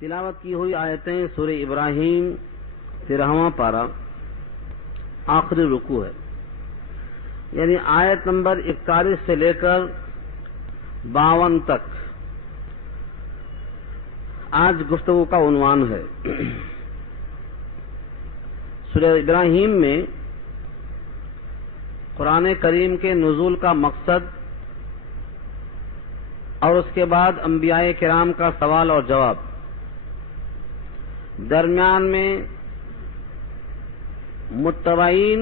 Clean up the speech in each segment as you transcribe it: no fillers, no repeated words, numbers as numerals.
تلاوت کی ہوئی آیتیں سورہ ابراہیم 13واں پارہ آخری رکوع ہے، یعنی آیت نمبر 41 سے لے کر 52 تک آج گفتگو کا عنوان ہے۔ سورہ ابراہیم میں قرآن کریم کے نزول کا مقصد اور اس کے بعد انبیاء کرام کا سوال اور جواب، درمیان میں متبعین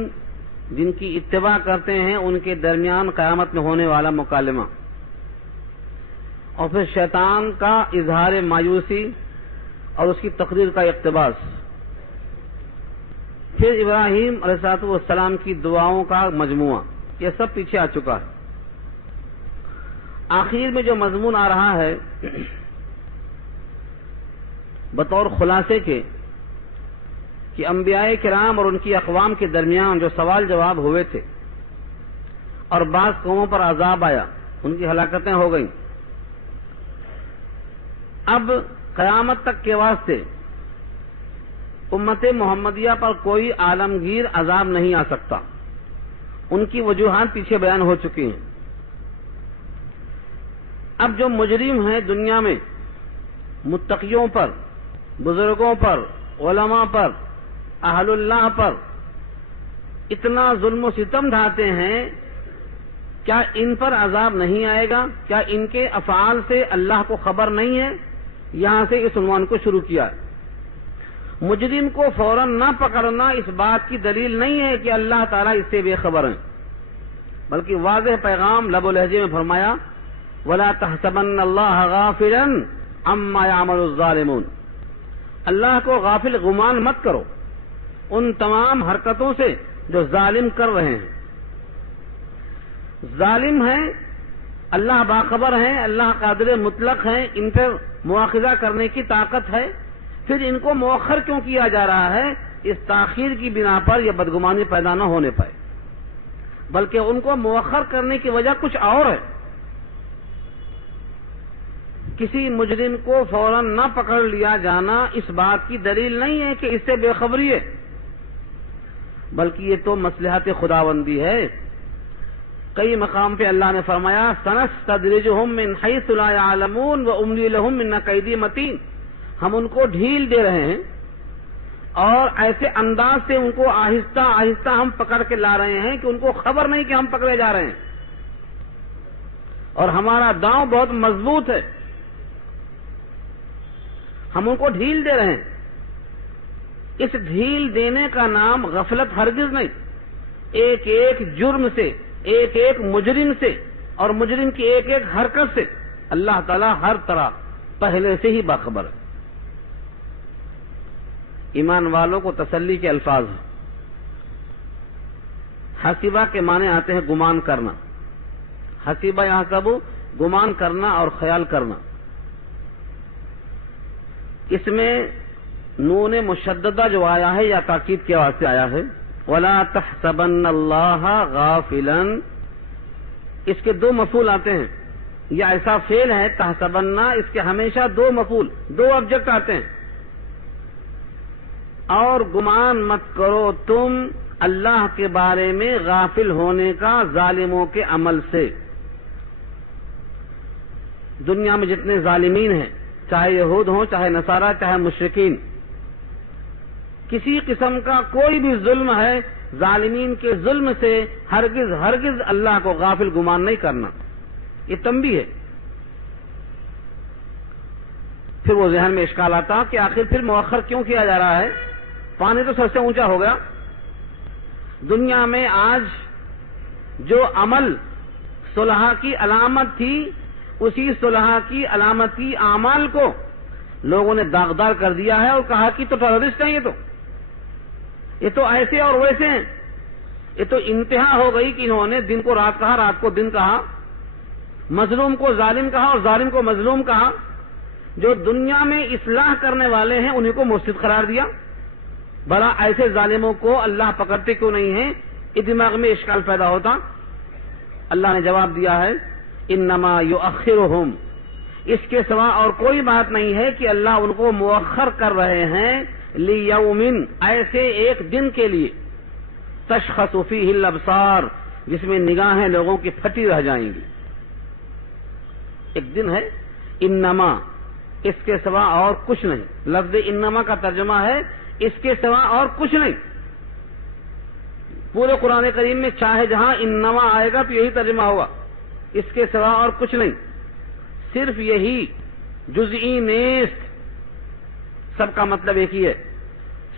جن کی اتباع کرتے ہیں ان کے درمیان قیامت میں ہونے والا مکالمہ، اور پھر شیطان کا اظہار مایوسی اور اس کی تقریر کا اقتباس، پھر ابراہیم علیہ السلام کی دعاؤں کا مجموعہ، یہ سب پیچھے آ چکا ہے۔ آخر میں جو مضمون آ رہا ہے بطور خلاصے کے کہ انبیاء کرام اور ان کی اقوام کے درمیان جو سوال جواب ہوئے تھے اور بعض قوموں پر عذاب آیا، ان کی ہلاکتیں ہو گئیں، اب قیامت تک کے واسطے امت محمدیہ پر کوئی عالمگیر عذاب نہیں آ سکتا، ان کی وجوہات پیچھے بیان ہو چکی ہیں۔ اب جو مجرم ہیں دنیا میں متقیوں پر، بزرگوں پر، علماء پر، اہل اللہ پر اتنا ظلم و ستم ڈھاتے ہیں، کیا ان پر عذاب نہیں آئے گا؟ کیا ان کے افعال سے اللہ کو خبر نہیں ہے؟ یہاں سے اس عنوان کو شروع کیا ہے۔ مجرم کو فوراً نہ پکڑنا اس بات کی دلیل نہیں ہے کہ اللہ تعالیٰ اس سے بے خبر ہیں، بلکہ واضح پیغام لب و لہجے میں فرمایا وَلَا تَحْسَبَنَّ اللَّهَ غَافِلًا عَمَّا يَعْمَلُ الظَّالِمُونَ، اللہ کو غافل گمان مت کرو ان تمام حرکتوں سے جو ظالم کر رہے ہیں۔ ظالم ہیں، اللہ باخبر ہیں، اللہ قادر مطلق ہیں، ان پر مواخذہ کرنے کی طاقت ہے، پھر ان کو مؤخر کیوں کیا جا رہا ہے؟ اس تاخیر کی بنا پر یہ بدگمانی پیدا نہ ہونے پائے، بلکہ ان کو مؤخر کرنے کی وجہ کچھ اور ہے۔ کسی مجرم کو فوراً نہ پکڑ لیا جانا اس بات کی دلیل نہیں ہے کہ اس سے بے خبری ہے، بلکہ یہ تو مصلحت خداوندی ہے۔ کئی مقام پہ اللہ نے فرمایا سنستدرجہم من حیث لا یعلمون واملی لہم ان کیدی متین، ہم ان کو ڈھیل دے رہے ہیں اور ایسے انداز سے ان کو آہستہ آہستہ ہم پکڑ کے لا رہے ہیں کہ ان کو خبر نہیں کہ ہم پکڑے جا رہے ہیں، اور ہمارا داؤں بہت مضبوط ہے، ہم ان کو ڈھیل دے رہے ہیں۔ اس ڈھیل دینے کا نام غفلت ہرگز نہیں، ایک ایک جرم سے، ایک ایک مجرم سے اور مجرم کی ایک ایک حرکت سے اللہ تعالیٰ ہر طرح پہلے سے ہی باخبر ہے۔ ایمان والوں کو تسلی کے الفاظ ہیں۔ حسیبہ کے معنی آتے ہیں گمان کرنا، حسیبہ یہاں کبو گمان کرنا اور خیال کرنا، اس میں نون مشددہ جو آیا ہے یا تاکید کے واسطے آیا ہے، وَلَا تَحْسَبَنَّ اللَّهَ غَافِلًا، اس کے دو مفعول آتے ہیں، یہ ایسا فعل ہے تحسبنہ، اس کے ہمیشہ دو مفعول، دو آبجیکٹ آتے ہیں۔ اور گمان مت کرو تم اللہ کے بارے میں غافل ہونے کا ظالموں کے عمل سے۔ دنیا میں جتنے ظالمین ہیں، چاہے یہود ہوں، چاہے نصارہ، چاہے مشرکین، کسی قسم کا کوئی بھی ظلم ہے، ظالمین کے ظلم سے ہرگز ہرگز اللہ کو غافل گمان نہیں کرنا، یہ تنبیہ ہے۔ پھر وہ ذہن میں اشکال آتا کہ آخر پھر مؤخر کیوں کیا جا رہا ہے؟ پانی تو سب سے اونچا ہو گیا۔ دنیا میں آج جو عمل صلح کی علامت تھی، اسی صلح کی علامتی اعمال کو لوگوں نے داغدار کر دیا ہے اور کہا کہ تو ٹیررسٹ ہیں، یہ تو ایسے اور ویسے ہیں۔ یہ تو انتہا ہو گئی کہ انہوں نے دن کو رات کہا، رات کو دن کہا، مظلوم کو ظالم کہا اور ظالم کو مظلوم کہا۔ جو دنیا میں اصلاح کرنے والے ہیں انہیں کو مفسد قرار دیا۔ بھلا ایسے ظالموں کو اللہ پکڑتے کیوں نہیں ہیں؟ یہ دماغ میں اشکال پیدا ہوتا۔ اللہ نے جواب دیا ہے انما یؤخرہم اس کے سوا اور کوئی بات نہیں ہے کہ اللہ ان کو مؤخر کر رہے ہیں لیومن، ایسے ایک دن کے لیے، تشخص فیہ الابصار، جس میں نگاہیں لوگوں کی پھٹی رہ جائیں گی۔ ایک دن ہے انما، اس کے سوا اور کچھ نہیں۔ لفظ انما کا ترجمہ ہے اس کے سوا اور کچھ نہیں۔ پورے قرآن کریم میں چاہے جہاں انما آئے گا تو یہی ترجمہ ہوگا، اس کے سوا اور کچھ نہیں، صرف یہی جزئی نیست، سب کا مطلب ایک ہی ہے،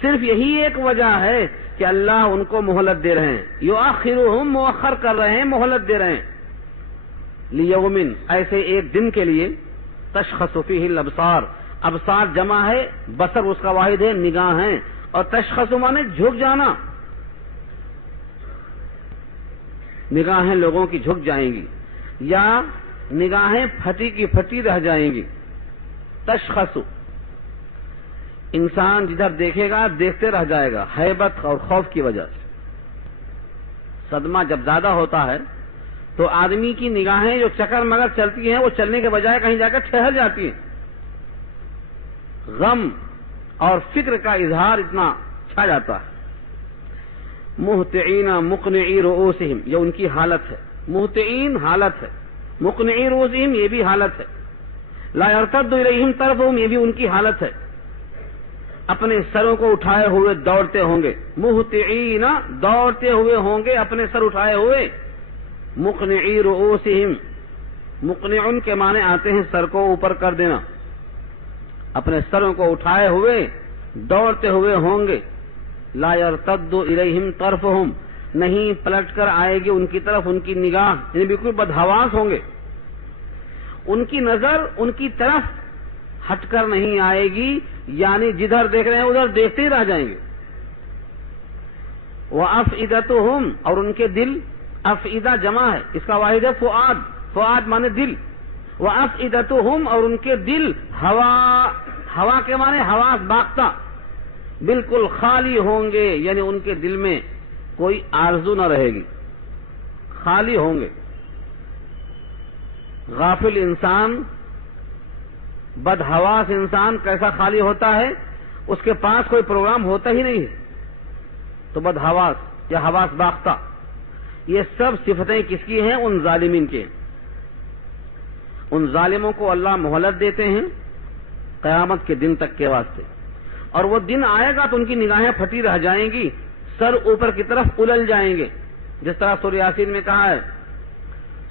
صرف یہی ایک وجہ ہے کہ اللہ ان کو مہلت دے رہے ہیں، یؤخرہم، مؤخر کر رہے ہیں، مہلت دے رہے ہیں، لیومن، ایسے ایک دن کے لیے، تشخص فیہ الابصار، ابصار جمع ہے، بصر اس کا واحد ہے، نگاہیں، اور تشخص مانے جھک جانا، نگاہیں لوگوں کی جھک جائیں گی یا نگاہیں پھٹی کی پھٹی رہ جائیں گی۔ تشخص، انسان جدھر دیکھے گا دیکھتے رہ جائے گا، ہیبت اور خوف کی وجہ سے۔ صدمہ جب زیادہ ہوتا ہے تو آدمی کی نگاہیں جو چکر مگر چلتی ہیں وہ چلنے کے بجائے کہیں جا کر ٹھہر جاتی ہیں، غم اور فکر کا اظہار اتنا چھا جاتا ہے۔ مہطعین مقنعی رؤوسہم، یہ ان کی حالت ہے، مہطعین حالت ہے، مقنعی رؤوسہم یہ بھی حالت ہے، لا یرتد الیہم طرفہم یہ بھی ان کی حالت ہے، اپنے سروں کو اٹھائے ہوئے دوڑتے ہوں گے، مہطعین دوڑتے ہوئے ہوں گے اپنے سر اٹھائے ہوئے، مقنعی رؤوسہم، مقنعن کے معنی آتے ہیں سر کو اوپر کر دینا، اپنے سروں کو اٹھائے ہوئے دوڑتے ہوئے ہوں گے، لا یرتد الیہم طرفہم، نہیں پلٹ کر آئے گی ان کی طرف ان کی نگاہ، یعنی بالکل بدحواس ہوں گے، ان کی نظر ان کی طرف ہٹ کر نہیں آئے گی، یعنی جدھر دیکھ رہے ہیں ادھر دیکھتے ہی رہ جائیں گے۔ وافئدتہم، اور ان کے دل، افئدہ جمع ہے، اس کا واحد ہے فؤاد، فؤاد مانے دل، وافئدتہم، اور ان کے دل، ہوا کے معنی حواس باختہ، بالکل خالی ہوں گے، یعنی ان کے دل میں کوئی آرزو نہ رہے گی، خالی ہوں گے۔ غافل انسان، بدحواس انسان کیسا خالی ہوتا ہے؟ اس کے پاس کوئی پروگرام ہوتا ہی نہیں ہے، تو بدحواس یا حواس باختہ، یہ سب صفتیں کس کی ہیں؟ ان ظالمین کے۔ ان ظالموں کو اللہ مہلت دیتے ہیں قیامت کے دن تک کے واسطے، اور وہ دن آئے گا تو ان کی نگاہیں پھٹی رہ جائیں گی، سر اوپر کی طرف الل جائیں گے، جس طرح سورہ یاسین میں کہا ہے۔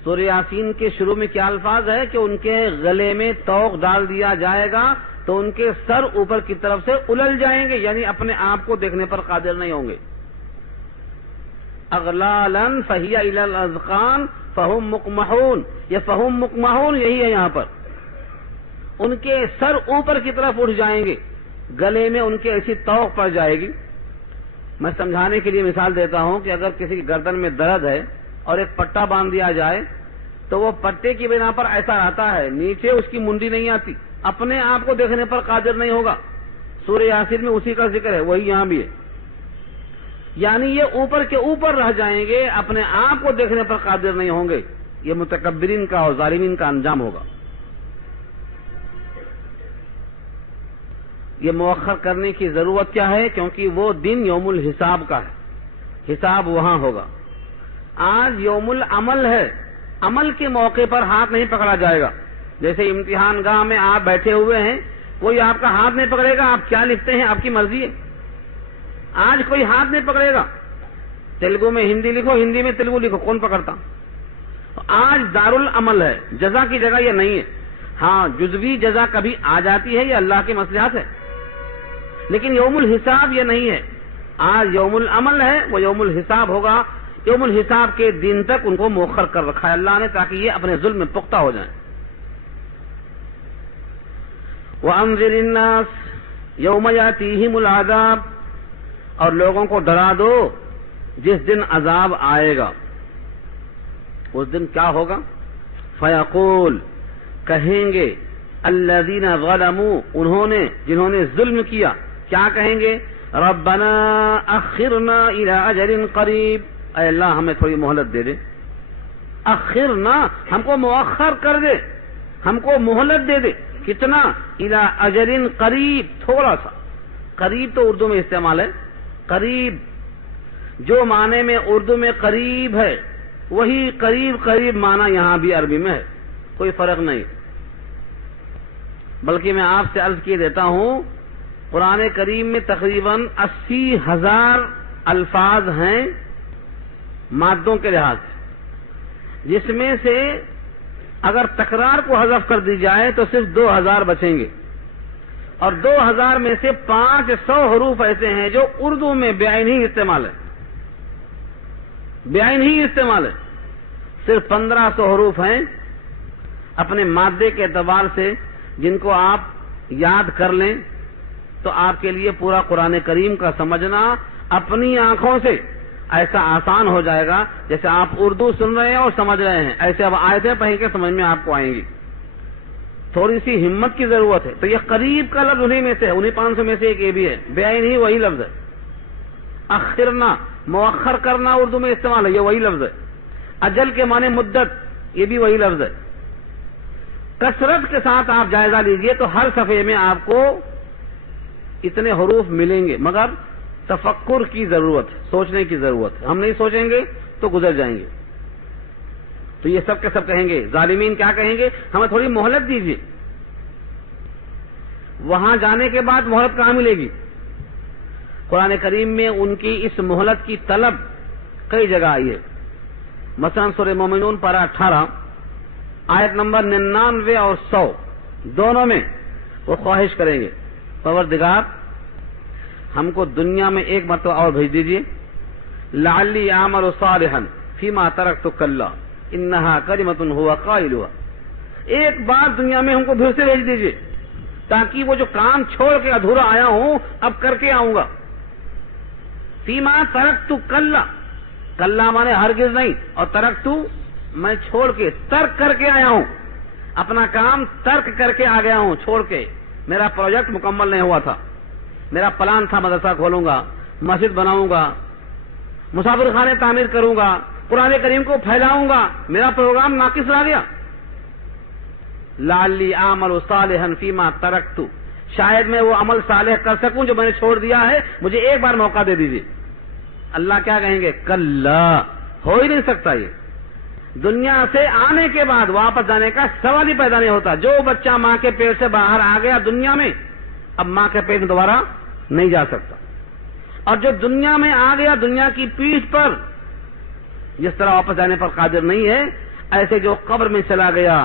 سورہ یاسین کے شروع میں کیا الفاظ ہے کہ ان کے گلے میں طوق ڈال دیا جائے گا تو ان کے سر اوپر کی طرف سے الل جائیں گے، یعنی اپنے آپ کو دیکھنے پر قادر نہیں ہوں گے۔ اغلالا فہی الی الاذقان فہم مقمحون، یہ فہم مقمحون یہی ہے یہاں پر، ان کے سر اوپر کی طرف اٹھ جائیں گے، گلے میں ان کے ایسی طوق پڑ جائے گی۔ میں سمجھانے کے لیے مثال دیتا ہوں کہ اگر کسی کی گردن میں درد ہے اور ایک پٹا باندھ دیا جائے تو وہ پٹے کی بنا پر ایسا آتا ہے، نیچے اس کی منڈی نہیں آتی، اپنے آپ کو دیکھنے پر قادر نہیں ہوگا۔ سورہ یاسین میں اسی کا ذکر ہے، وہی یہاں بھی ہے، یعنی یہ اوپر کے اوپر رہ جائیں گے، اپنے آپ کو دیکھنے پر قادر نہیں ہوں گے۔ یہ متکبرین کا اور ظالمین کا انجام ہوگا۔ یہ مؤخر کرنے کی ضرورت کیا ہے؟ کیونکہ وہ دن یوم الحساب کا ہے، حساب وہاں ہوگا۔ آج یوم العمل ہے، عمل کے موقع پر ہاتھ نہیں پکڑا جائے گا۔ جیسے امتحان گاہ میں آپ بیٹھے ہوئے ہیں، کوئی آپ کا ہاتھ نہیں پکڑے گا، آپ کیا لکھتے ہیں آپ کی مرضی ہے، آج کوئی ہاتھ نہیں پکڑے گا۔ تیلگو میں ہندی لکھو، ہندی میں تیلگو لکھو، کون پکڑتا؟ آج دارالعمل ہے، جزا کی جگہ یہ نہیں ہے۔ ہاں جزوی جزا کبھی آ جاتی ہے، یہ اللہ کی مصلحت ہے، لیکن یوم الحساب یہ نہیں ہے۔ آج یوم العمل ہے، وہ یوم الحساب ہوگا۔ یوم الحساب کے دن تک ان کو مؤخر کر رکھا ہے اللہ نے، تاکہ یہ اپنے ظلم میں پختہ ہو جائیں۔ وَأَنذِرِ النَّاسَ يَوْمَ يَأْتِيهِمُ الْعَذَابُ، اور لوگوں کو ڈرا دو جس دن عذاب آئے گا۔ اس دن کیا ہوگا؟ فَيَقُولُ، کہیں گے، الَّذِينَ ظَلَمُوا، جنہوں نے ظلم کیا، کیا کہیں گے؟ رَبَّنَا أَخِّرْنَا إِلَىٰ أَجَلٍ قَرِيبٍ، اے اللہ ہمیں تھوڑی مہلت دے دے، اخرنا، ہم کو مؤخر کر دے، ہم کو مہلت دے دے. کتنا؟ الی اجل قریب، تھوڑا سا. قریب تو اردو میں استعمال ہے. قریب جو معنی میں اردو میں قریب ہے وہی قریب قریب معنی یہاں بھی عربی میں ہے، کوئی فرق نہیں. بلکہ میں آپ سے عرض کیے دیتا ہوں، قرآن کریم میں تقریباً 80,000 الفاظ ہیں مادوں کے لحاظ سے، جس میں سے اگر تکرار کو حذف کر دی جائے تو صرف 2,000 بچیں گے، اور 2,000 میں سے 500 حروف ایسے ہیں جو اردو میں بعین ہی استعمال ہے، بعین ہی استعمال ہے. صرف 1,500 حروف ہیں اپنے مادے کے اعتبار سے، جن کو آپ یاد کر لیں تو آپ کے لیے پورا قرآن کریم کا سمجھنا اپنی آنکھوں سے ایسا آسان ہو جائے گا جیسے آپ اردو سن رہے ہیں اور سمجھ رہے ہیں. ایسے اب آیتیں پڑھ کے سمجھ میں آپ کو آئیں گی. تھوڑی سی ہمت کی ضرورت ہے. تو یہ قریب کا لفظ انہیں میں سے ہے، انہیں 500 میں سے ایک یہ بھی ہے. بعین ہی وہی لفظ ہے. اخرنا، مؤخر کرنا اردو میں استعمال ہے، یہ وہی لفظ ہے. اجل کے معنی مدت، یہ بھی وہی لفظ ہے. کثرت کے ساتھ آپ جائزہ لیجئے تو ہر صفحے میں آپ کو اتنے حروف ملیں گے، مگر تفکر کی ضرورت ہے، سوچنے کی ضرورت ہے. ہم نہیں سوچیں گے تو گزر جائیں گے. تو یہ سب کے سب کہیں گے، ظالمین کیا کہیں گے؟ ہمیں تھوڑی مہلت دیجیے. وہاں جانے کے بعد مہلت کہاں ملے گی؟ قرآن کریم میں ان کی اس مہلت کی طلب کئی جگہ آئی ہے. مثلا سورہ مومنون پارہ 18 آیت نمبر 99 اور 100 دونوں میں وہ خواہش کریں گے، پروردگار ہم کو دنیا میں ایک مرتبہ اور بھیج دیجیے. لعلی اعمل صالحا فیما ترکت کلا انہا کلمۃ ہوا قائلها. ایک بار دنیا میں ہم کو پھر سے بھیج دیجیے تاکہ وہ جو کام چھوڑ کے ادھورا آیا ہوں اب کر کے آؤں گا. فیما ترکت کلا، کلا مانے ہرگز نہیں، اور ترکت میں چھوڑ کے، ترک کر کے آیا ہوں، اپنا کام ترک کر کے آ گیا ہوں، چھوڑ کے. میرا پروجیکٹ مکمل نہیں ہوا تھا، میرا پلان تھا مدرسہ کھولوں گا، مسجد بناؤں گا، مسافر خانے تعمیر کروں گا، قرآن کریم کو پھیلاؤں گا، میرا پروگرام ناقص رہ گیا. لعلی اعمل صالحا فیما ترکت، شاید میں وہ عمل صالح کر سکوں جو میں نے چھوڑ دیا ہے، مجھے ایک بار موقع دے دیجیے. اللہ کیا کہیں گے؟ کلا، ہو ہی نہیں سکتا. یہ دنیا سے آنے کے بعد واپس جانے کا سوال ہی پیدا نہیں ہوتا. جو بچہ ماں کے پیٹ سے باہر آ گیا دنیا میں، اب ماں کے پیٹ میں دوبارہ نہیں جا سکتا. اور جو دنیا میں آ گیا دنیا کی پیٹھ پر، جس طرح واپس جانے پر قادر نہیں ہے، ایسے جو قبر میں چلا گیا،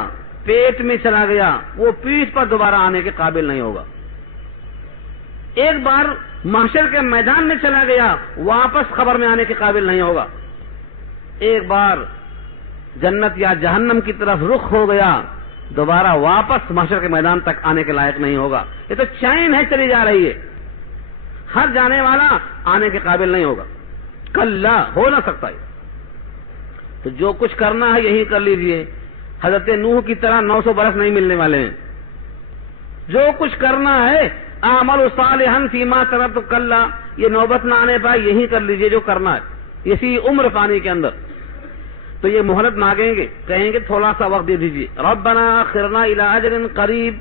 پیٹ میں چلا گیا، وہ پیٹھ پر دوبارہ آنے کے قابل نہیں ہوگا. ایک بار محشر کے میدان میں چلا گیا، واپس قبر میں آنے کے قابل نہیں ہوگا. ایک بار جنت یا جہنم کی طرف رخ ہو گیا، دوبارہ واپس محشر کے میدان تک آنے کے لائق نہیں ہوگا. یہ تو چین ہے، چلی جا رہی ہے، ہر جانے والا آنے کے قابل نہیں ہوگا. کلا، ہو نہ سکتا. تو جو کچھ کرنا ہے یہی کر لیجئے. حضرت نوح کی طرح 900 برس نہیں ملنے والے ہیں. جو کچھ کرنا ہے اعمل صالحا فیما ترکت کلا، یہ نوبت نہ آنے پائے، یہی کر لیجئے جو کرنا ہے، اسی عمر پانی کے اندر. تو یہ مہلت مانگیں گے، کہیں گے تھوڑا سا وقت دے دیجیے. ربنا اخرنا الی اجل قریب،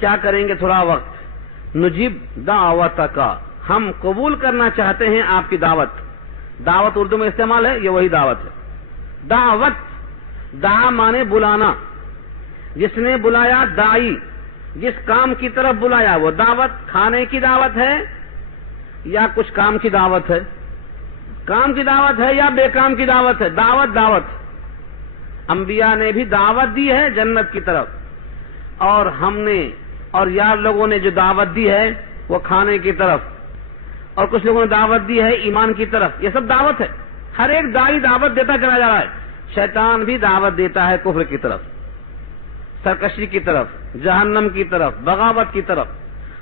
کیا کریں گے؟ تھوڑا وقت. نجیب دعوتک، ہم قبول کرنا چاہتے ہیں آپ کی دعوت. دعوت اردو میں استعمال ہے، یہ وہی دعوت ہے. دعوت، دعا مانے بلانا. جس نے بلایا دائی، جس کام کی طرف بلایا وہ دعوت. کھانے کی دعوت ہے یا کچھ کام کی دعوت ہے؟ کام کی دعوت ہے یا بے کام کی دعوت ہے؟ دعوت، دعوت. انبیاء نے بھی دعوت دی ہے جنت کی طرف، اور ہم نے اور یار لوگوں نے جو دعوت دی ہے وہ کھانے کی طرف، اور کچھ لوگوں نے دعوت دی ہے ایمان کی طرف. یہ سب دعوت ہے. ہر ایک دائی دعوت دیتا چلا جا رہا ہے. شیطان بھی دعوت دیتا ہے کفر کی طرف، سرکشی کی طرف، جہنم کی طرف، بغاوت کی طرف.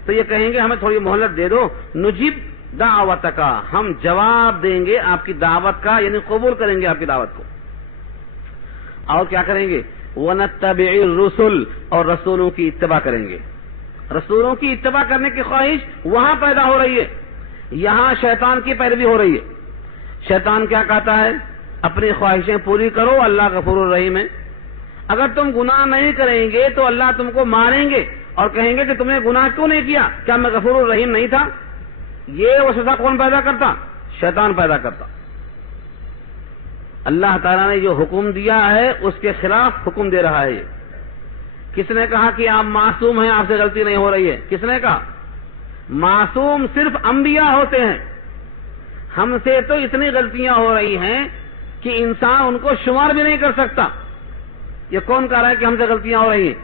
تو یہ کہیں گے ہمیں تھوڑی مہلت دے دو. نجیب دعوتک، ہم جواب دیں گے آپ کی دعوت کا، یعنی قبول کریں گے آپ کی دعوت کو. اور کیا کریں گے؟ وَنَتَّبِعِ الرُّسُلَ، اور رسولوں کی اتباع کریں گے. رسولوں کی اتباع کرنے کی خواہش وہاں پیدا ہو رہی ہے، یہاں شیطان کی پیروی ہو رہی ہے. شیطان کیا کہتا ہے؟ اپنی خواہشیں پوری کرو، اللہ غفور الرحیم ہے. اگر تم گناہ نہیں کریں گے تو اللہ تم کو ماریں گے اور کہیں گے کہ تم نے گناہ کیوں نہیں کیا، کیا میں غفور الرحیم نہیں تھا؟ یہ وسوسہ کون پیدا کرتا؟ شیطان پیدا کرتا۔ اللہ تعالیٰ نے جو حکم دیا ہے اس کے خلاف حکم دے رہا ہے یہ۔ کس نے کہا کہ آپ معصوم ہیں، آپ سے غلطی نہیں ہو رہی ہے؟ کس نے کہا؟ معصوم صرف انبیاء ہوتے ہیں، ہم سے تو اتنی غلطیاں ہو رہی ہیں کہ انسان ان کو شمار بھی نہیں کر سکتا۔ یہ کون کہہ رہا ہے کہ ہم سے غلطیاں ہو رہی ہیں؟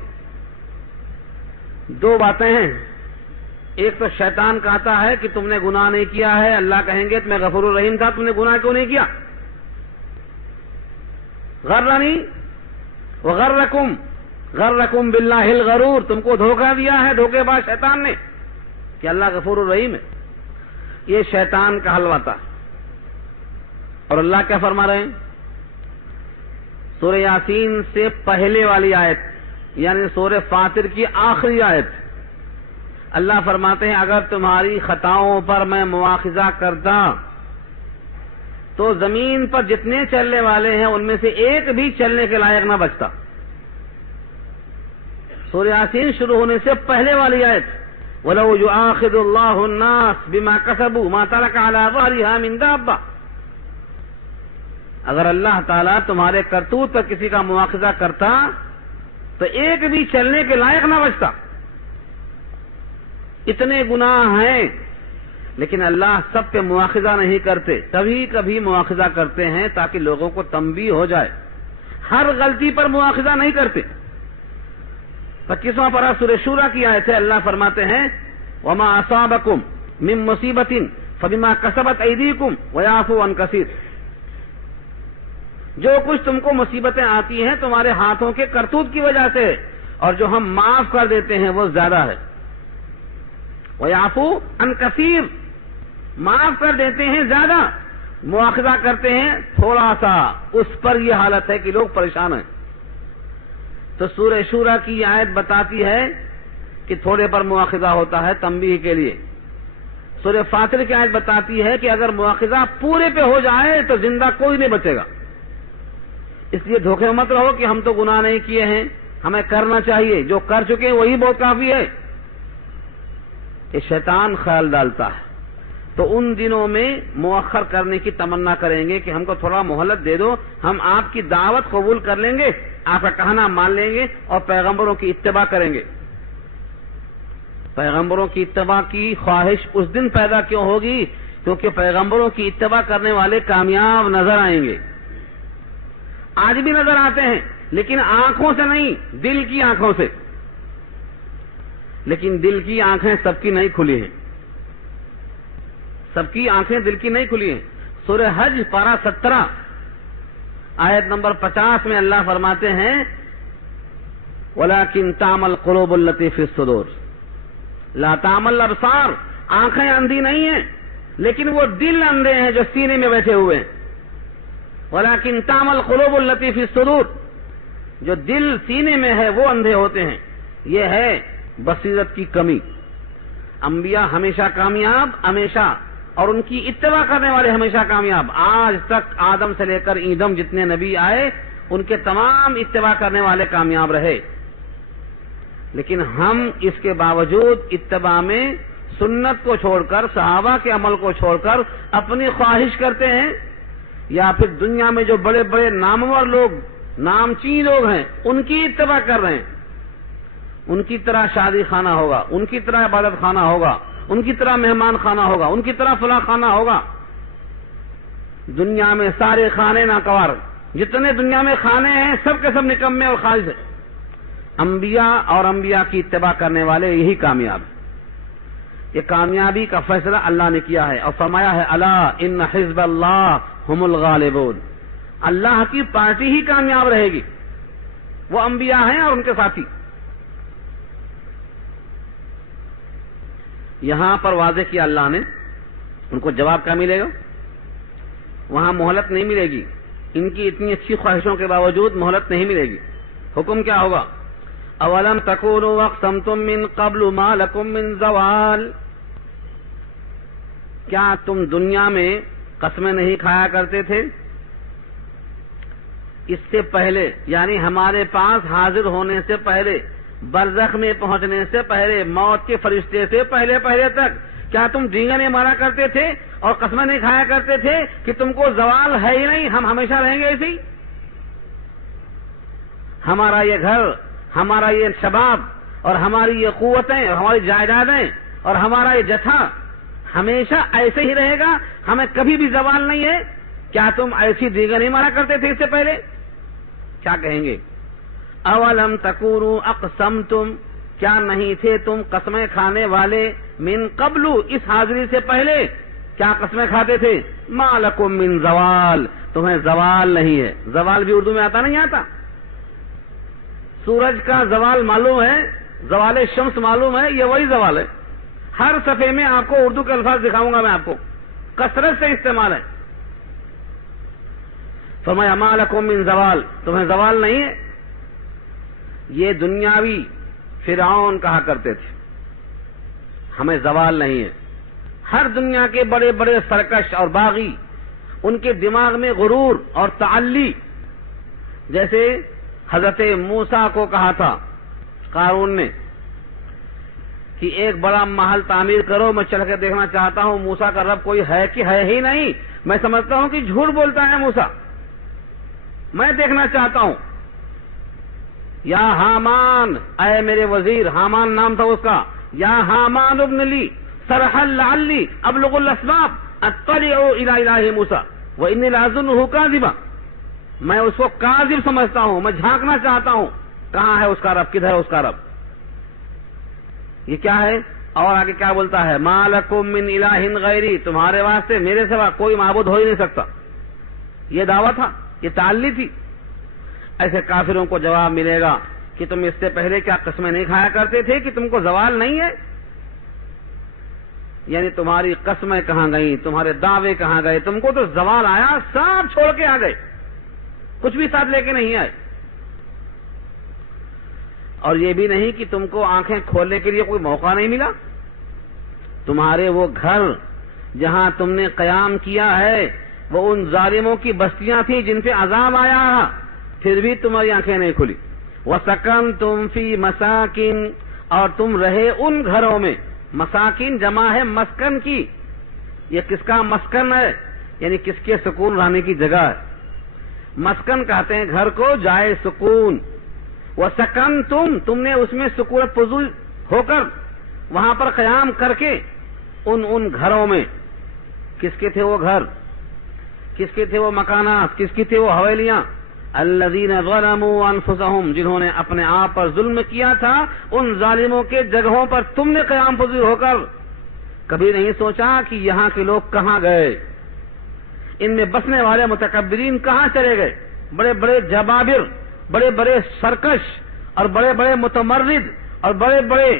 دو باتیں ہیں، ایک تو شیطان کہتا ہے کہ تم نے گناہ نہیں کیا ہے، اللہ کہیں گے میں غفور الرحیم تھا، تم نے گناہ کیوں نہیں کیا؟ غرنی وغرکم غرکم باللہ الغرور، تم کو دھوکہ دیا ہے دھوکے باز شیطان نے کہ اللہ غفور الرحیم ہے۔ یہ شیطان کا حلوہ تھا۔ اور اللہ کیا فرما رہے ہیں؟ سورہ یاسین سے پہلے والی آیت یعنی سورہ فاطر کی آخری آیت، اللہ فرماتے ہیں اگر تمہاری خطاؤں پر میں مواخذہ کرتا تو زمین پر جتنے چلنے والے ہیں ان میں سے ایک بھی چلنے کے لائق نہ بچتا۔ سورہ یاسین شروع ہونے سے پہلے والی آیت، وَلَوْ يُؤَاخِذُ اللَّهُ النَّاسَ بِمَا كَسَبُوا مَا تَرَكَ عَلَى ظَهْرِهَا مِن دَابَّةٍ، اگر اللہ تعالیٰ تمہارے کرتوت پر کسی کا مواخذہ کرتا تو ایک بھی چلنے کے لائق نہ بچتا۔ اتنے گناہ ہیں لیکن اللہ سب پہ مواخذہ نہیں کرتے، کبھی کبھی مواخذہ کرتے ہیں تاکہ لوگوں کو تنبیہ ہو جائے، ہر غلطی پر مواخذہ نہیں کرتے۔ 25واں پارہ سورہ شورى کی آیت ہے، اللہ فرماتے ہیں وَمَا أَصَابَكُم مِّن مُّصِيبَةٍ فَبِمَا كَسَبَتْ أَيْدِيكُمْ وَيَعْفُو عَن كَثِيرٍ، جو کچھ تم کو مصیبتیں آتی ہیں تمہارے ہاتھوں کے کرتوت کی وجہ سے، اور جو ہم معاف کر دیتے ہیں وہ زیادہ ہے۔ وَيَعْفُو عَن كَثِيرٍ، معاف کر دیتے ہیں زیادہ، مواخذہ کرتے ہیں تھوڑا سا، اس پر یہ حالت ہے کہ لوگ پریشان ہیں۔ تو سورہ شورى کی آیت بتاتی ہے کہ تھوڑے پر مواخذہ ہوتا ہے تنبیہ کے لیے، سورہ فاطر کی آیت بتاتی ہے کہ اگر مواخذہ پورے پہ ہو جائے تو زندہ کوئی نہیں بچے گا۔ اس لیے دھوکے مت رہو کہ ہم تو گناہ نہیں کیے ہیں، ہمیں کرنا چاہیے، جو کر چکے ہیں وہی بہت کافی ہے۔ یہ شیطان خیال ڈالتا ہے، تو ان دنوں میں مؤخر کرنے کی تمنا کریں گے کہ ہم کو تھوڑا مہلت دے دو، ہم آپ کی دعوت قبول کر لیں گے، آپ کا کہنا مان لیں گے اور پیغمبروں کی اتباع کریں گے۔ پیغمبروں کی اتباع کی خواہش اس دن پیدا کیوں ہوگی؟ کیونکہ پیغمبروں کی اتباع کرنے والے کامیاب نظر آئیں گے۔ آج بھی نظر آتے ہیں لیکن آنکھوں سے نہیں، دل کی آنکھوں سے۔ لیکن دل کی آنکھیں سب کی نہیں کھلی ہیں، سب کی آنکھیں دل کی نہیں کھلی ہیں۔ سورہ حج پارہ 17 آیت نمبر 50 میں اللہ فرماتے ہیں وَلَكِن تَعْمَى الْقُلُوبُ الَّتِي فِي الصُّدُورِ لَا تَعْمَى الْأَبْصَارُ، آنکھیں اندھی نہیں ہیں لیکن وہ دل اندھے ہیں جو سینے میں بیٹھے ہوئے ہیں۔ وَلَكِن تَعْمَى الْقُلُوبُ الَّتِي فِي الصُّدُورِ، جو دل سینے میں ہے وہ اندھے ہوتے ہیں۔ یہ ہے بصیرت کی کمی۔ انبیاء ہمیشہ کامیاب، ہمیشہ، اور ان کی اتباع کرنے والے ہمیشہ کامیاب۔ آج تک آدم سے لے کر ایدم جتنے نبی آئے ان کے تمام اتباع کرنے والے کامیاب رہے، لیکن ہم اس کے باوجود اتباع میں سنت کو چھوڑ کر، صحابہ کے عمل کو چھوڑ کر اپنی خواہش کرتے ہیں، یا پھر دنیا میں جو بڑے بڑے نامور لوگ، نامچین لوگ ہیں ان کی اتباع کر رہے ہیں۔ ان کی طرح شادی خانہ ہوگا، ان کی طرح عبادت خانہ ہوگا، ان کی طرح مہمان خانہ ہوگا، ان کی طرح فلاں خانہ ہوگا۔ دنیا میں سارے کھانے ناکوار، جتنے دنیا میں کھانے ہیں سب کے سب نکمے اور خالص ہیں۔ انبیاء اور انبیاء کی اتباع کرنے والے یہی کامیاب ہیں۔ یہ کامیابی کا فیصلہ اللہ نے کیا ہے اور فرمایا ہے الا ان حزب اللہ هم الغالبون، اللہ کی پارٹی ہی کامیاب رہے گی، وہ انبیاء ہیں اور ان کے ساتھی۔ یہاں پر واضح کیا اللہ نے، ان کو جواب کیا ملے گا؟ وہاں مہلت نہیں ملے گی، ان کی اتنی اچھی خواہشوں کے باوجود مہلت نہیں ملے گی۔ حکم کیا ہوگا؟ اولم تکونوا اقسمتم من قبل ما لکم من زوال، کیا تم دنیا میں قسمیں نہیں کھایا کرتے تھے اس سے پہلے یعنی ہمارے پاس حاضر ہونے سے پہلے، برزخ میں پہنچنے سے پہلے، موت کے فرشتے سے پہلے تک کیا تم ڈینگا نہیں مارا کرتے تھے اور قسمیں نہیں کھایا کرتے تھے کہ تم کو زوال ہے ہی نہیں، ہم ہمیشہ رہیں گے ایسے ہی؟ ہمارا یہ گھر، ہمارا یہ شباب اور ہماری یہ قوتیں اور ہماری جائیدادیں اور ہمارا یہ جتھا ہمیشہ ایسے ہی رہے گا، ہمیں کبھی بھی زوال نہیں ہے؟ کیا تم ایسی دیگر نہیں مارا کرتے تھے اس سے پہلے؟ کیا کہیں گے؟ اولم تکونوا اقسمتم، کیا نہیں تھے تم قسمیں کھانے والے، من قبل، اس حاضری سے پہلے کیا قسمیں کھاتے تھے؟ ما لکم من زوال، تمہیں زوال نہیں ہے۔ زوال بھی اردو میں آتا نہیں آتا؟ سورج کا زوال معلوم ہے، زوال شمس معلوم ہے، یہ وہی زوال ہے۔ ہر صفحے میں آپ کو اردو کے الفاظ دکھاؤں گا، میں آپ کو کثرت سے استعمال ہے۔ فرمایا ما لکم من زوال، تمہیں زوال نہیں ہے۔ یہ دنیاوی فرعون کہا کرتے تھے ہمیں زوال نہیں ہے۔ ہر دنیا کے بڑے بڑے سرکش اور باغی، ان کے دماغ میں غرور اور تعلی، جیسے حضرت موسیٰ کو کہا تھا قارون نے کہ ایک بڑا محل تعمیر کرو، میں چل کے دیکھنا چاہتا ہوں موسیٰ کا رب کوئی ہے کہ ہے ہی نہیں، میں سمجھتا ہوں کہ جھوٹ بولتا ہے موسیٰ، میں دیکھنا چاہتا ہوں۔ یا حامان، اے میرے وزیر، حامان نام تھا اس کا، یا حامان ابن لی صرحا لعلی ابلغ الاسباب اطلع الی الہ موسیٰ وانی لاظنہ کاذبا، میں اس کو کاذب سمجھتا ہوں، میں جھانکنا چاہتا ہوں کہاں ہے اس کا رب، کدھر ہے اس کا رب۔ یہ کیا ہے؟ اور آگے کیا بولتا ہے؟ ما لکم من الہ غیری، تمہارے واسطے میرے سوا کوئی معبود ہو ہی نہیں سکتا۔ یہ دعویٰ تھا، یہ تعلی تھی۔ ایسے کافروں کو جواب ملے گا کہ تم اس سے پہلے کیا قسمیں نہیں کھایا کرتے تھے کہ تم کو زوال نہیں ہے؟ یعنی تمہاری قسمیں کہاں گئیں، تمہارے دعوے کہاں گئے؟ تم کو تو زوال آیا، سب چھوڑ کے آ گئے، کچھ بھی ساتھ لے کے نہیں آئے۔ اور یہ بھی نہیں کہ تم کو آنکھیں کھولنے کے لیے کوئی موقع نہیں ملا۔ تمہارے وہ گھر جہاں تم نے قیام کیا ہے وہ ان ظالموں کی بستیاں تھیں جن پہ عذاب آیا، پھر بھی تمہاری آنکھیں نہیں کھلی۔ وَسَكَنْتُمْ فِي مَسَاكِنْ، اور تم رہے ان گھروں میں۔ مساکن جمع ہے مسکن کی۔ یہ کس کا مسکن ہے؟ یعنی کس کے سکون رہنے کی جگہ ہے۔ مسکن کہتے ہیں گھر کو، جائے سکون۔ وَسَكَنْتُمْ، تم نے اس میں سکون پذیر ہو کر وہاں پر قیام کر کے ان گھروں میں۔ کس کے تھے وہ گھر؟ کس کے تھے وہ مکانات؟ کس کی تھے وہ حویلیاں؟ الذین ظلموا انفسہم، جنہوں نے اپنے آپ پر ظلم کیا تھا، ان ظالموں کے جگہوں پر تم نے قیام پذیر ہو کر کبھی نہیں سوچا کہ یہاں کے لوگ کہاں گئے، ان میں بسنے والے متکبرین کہاں چلے گئے، بڑے بڑے جبابر، بڑے بڑے سرکش اور بڑے بڑے متمرد اور بڑے بڑے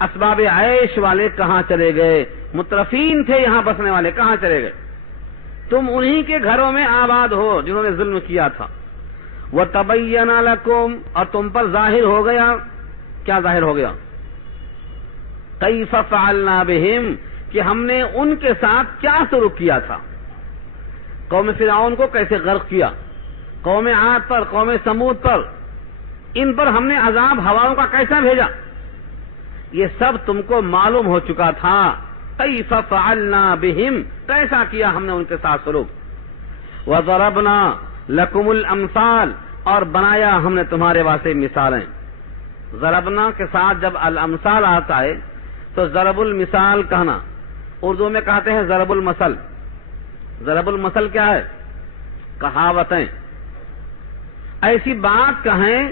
اسباب عیش والے کہاں چلے گئے، مترفین تھے یہاں بسنے والے کہاں چلے گئے؟ تم انہی کے گھروں میں آباد ہو جنہوں نے ظلم کیا تھا۔ وَتَبَيَّنَ لَكُمْ، اور تم پر ظاہر ہو گیا، کیا ظاہر ہو گیا؟ كَيْفَ فَعَلْنَا بِهِمْ، کہ ہم نے ان کے ساتھ کیا سلوک کیا تھا۔ قوم فرعون کو کیسے غرق کیا، قوم عاد پر، قوم سمود پر، ان پر ہم نے عذاب ہواؤں کا کیسا بھیجا، یہ سب تم کو معلوم ہو چکا تھا۔ كَيْفَ فَعَلْنَا بِهِمْ، کیسا کیا ہم نے ان کے ساتھ سلوک۔ وَضَرَبْنَا لَكُمُ الْأَمْثَالَ، اور بنایا ہم نے تمہارے واسطے مثالیں۔ ضربنا کے ساتھ جب الامثال آتا ہے تو ضرب المثال کہنا، اردو میں کہتے ہیں ضرب المثل۔ ضرب المثل کیا ہے؟ کہاوتیں، ایسی بات کہیں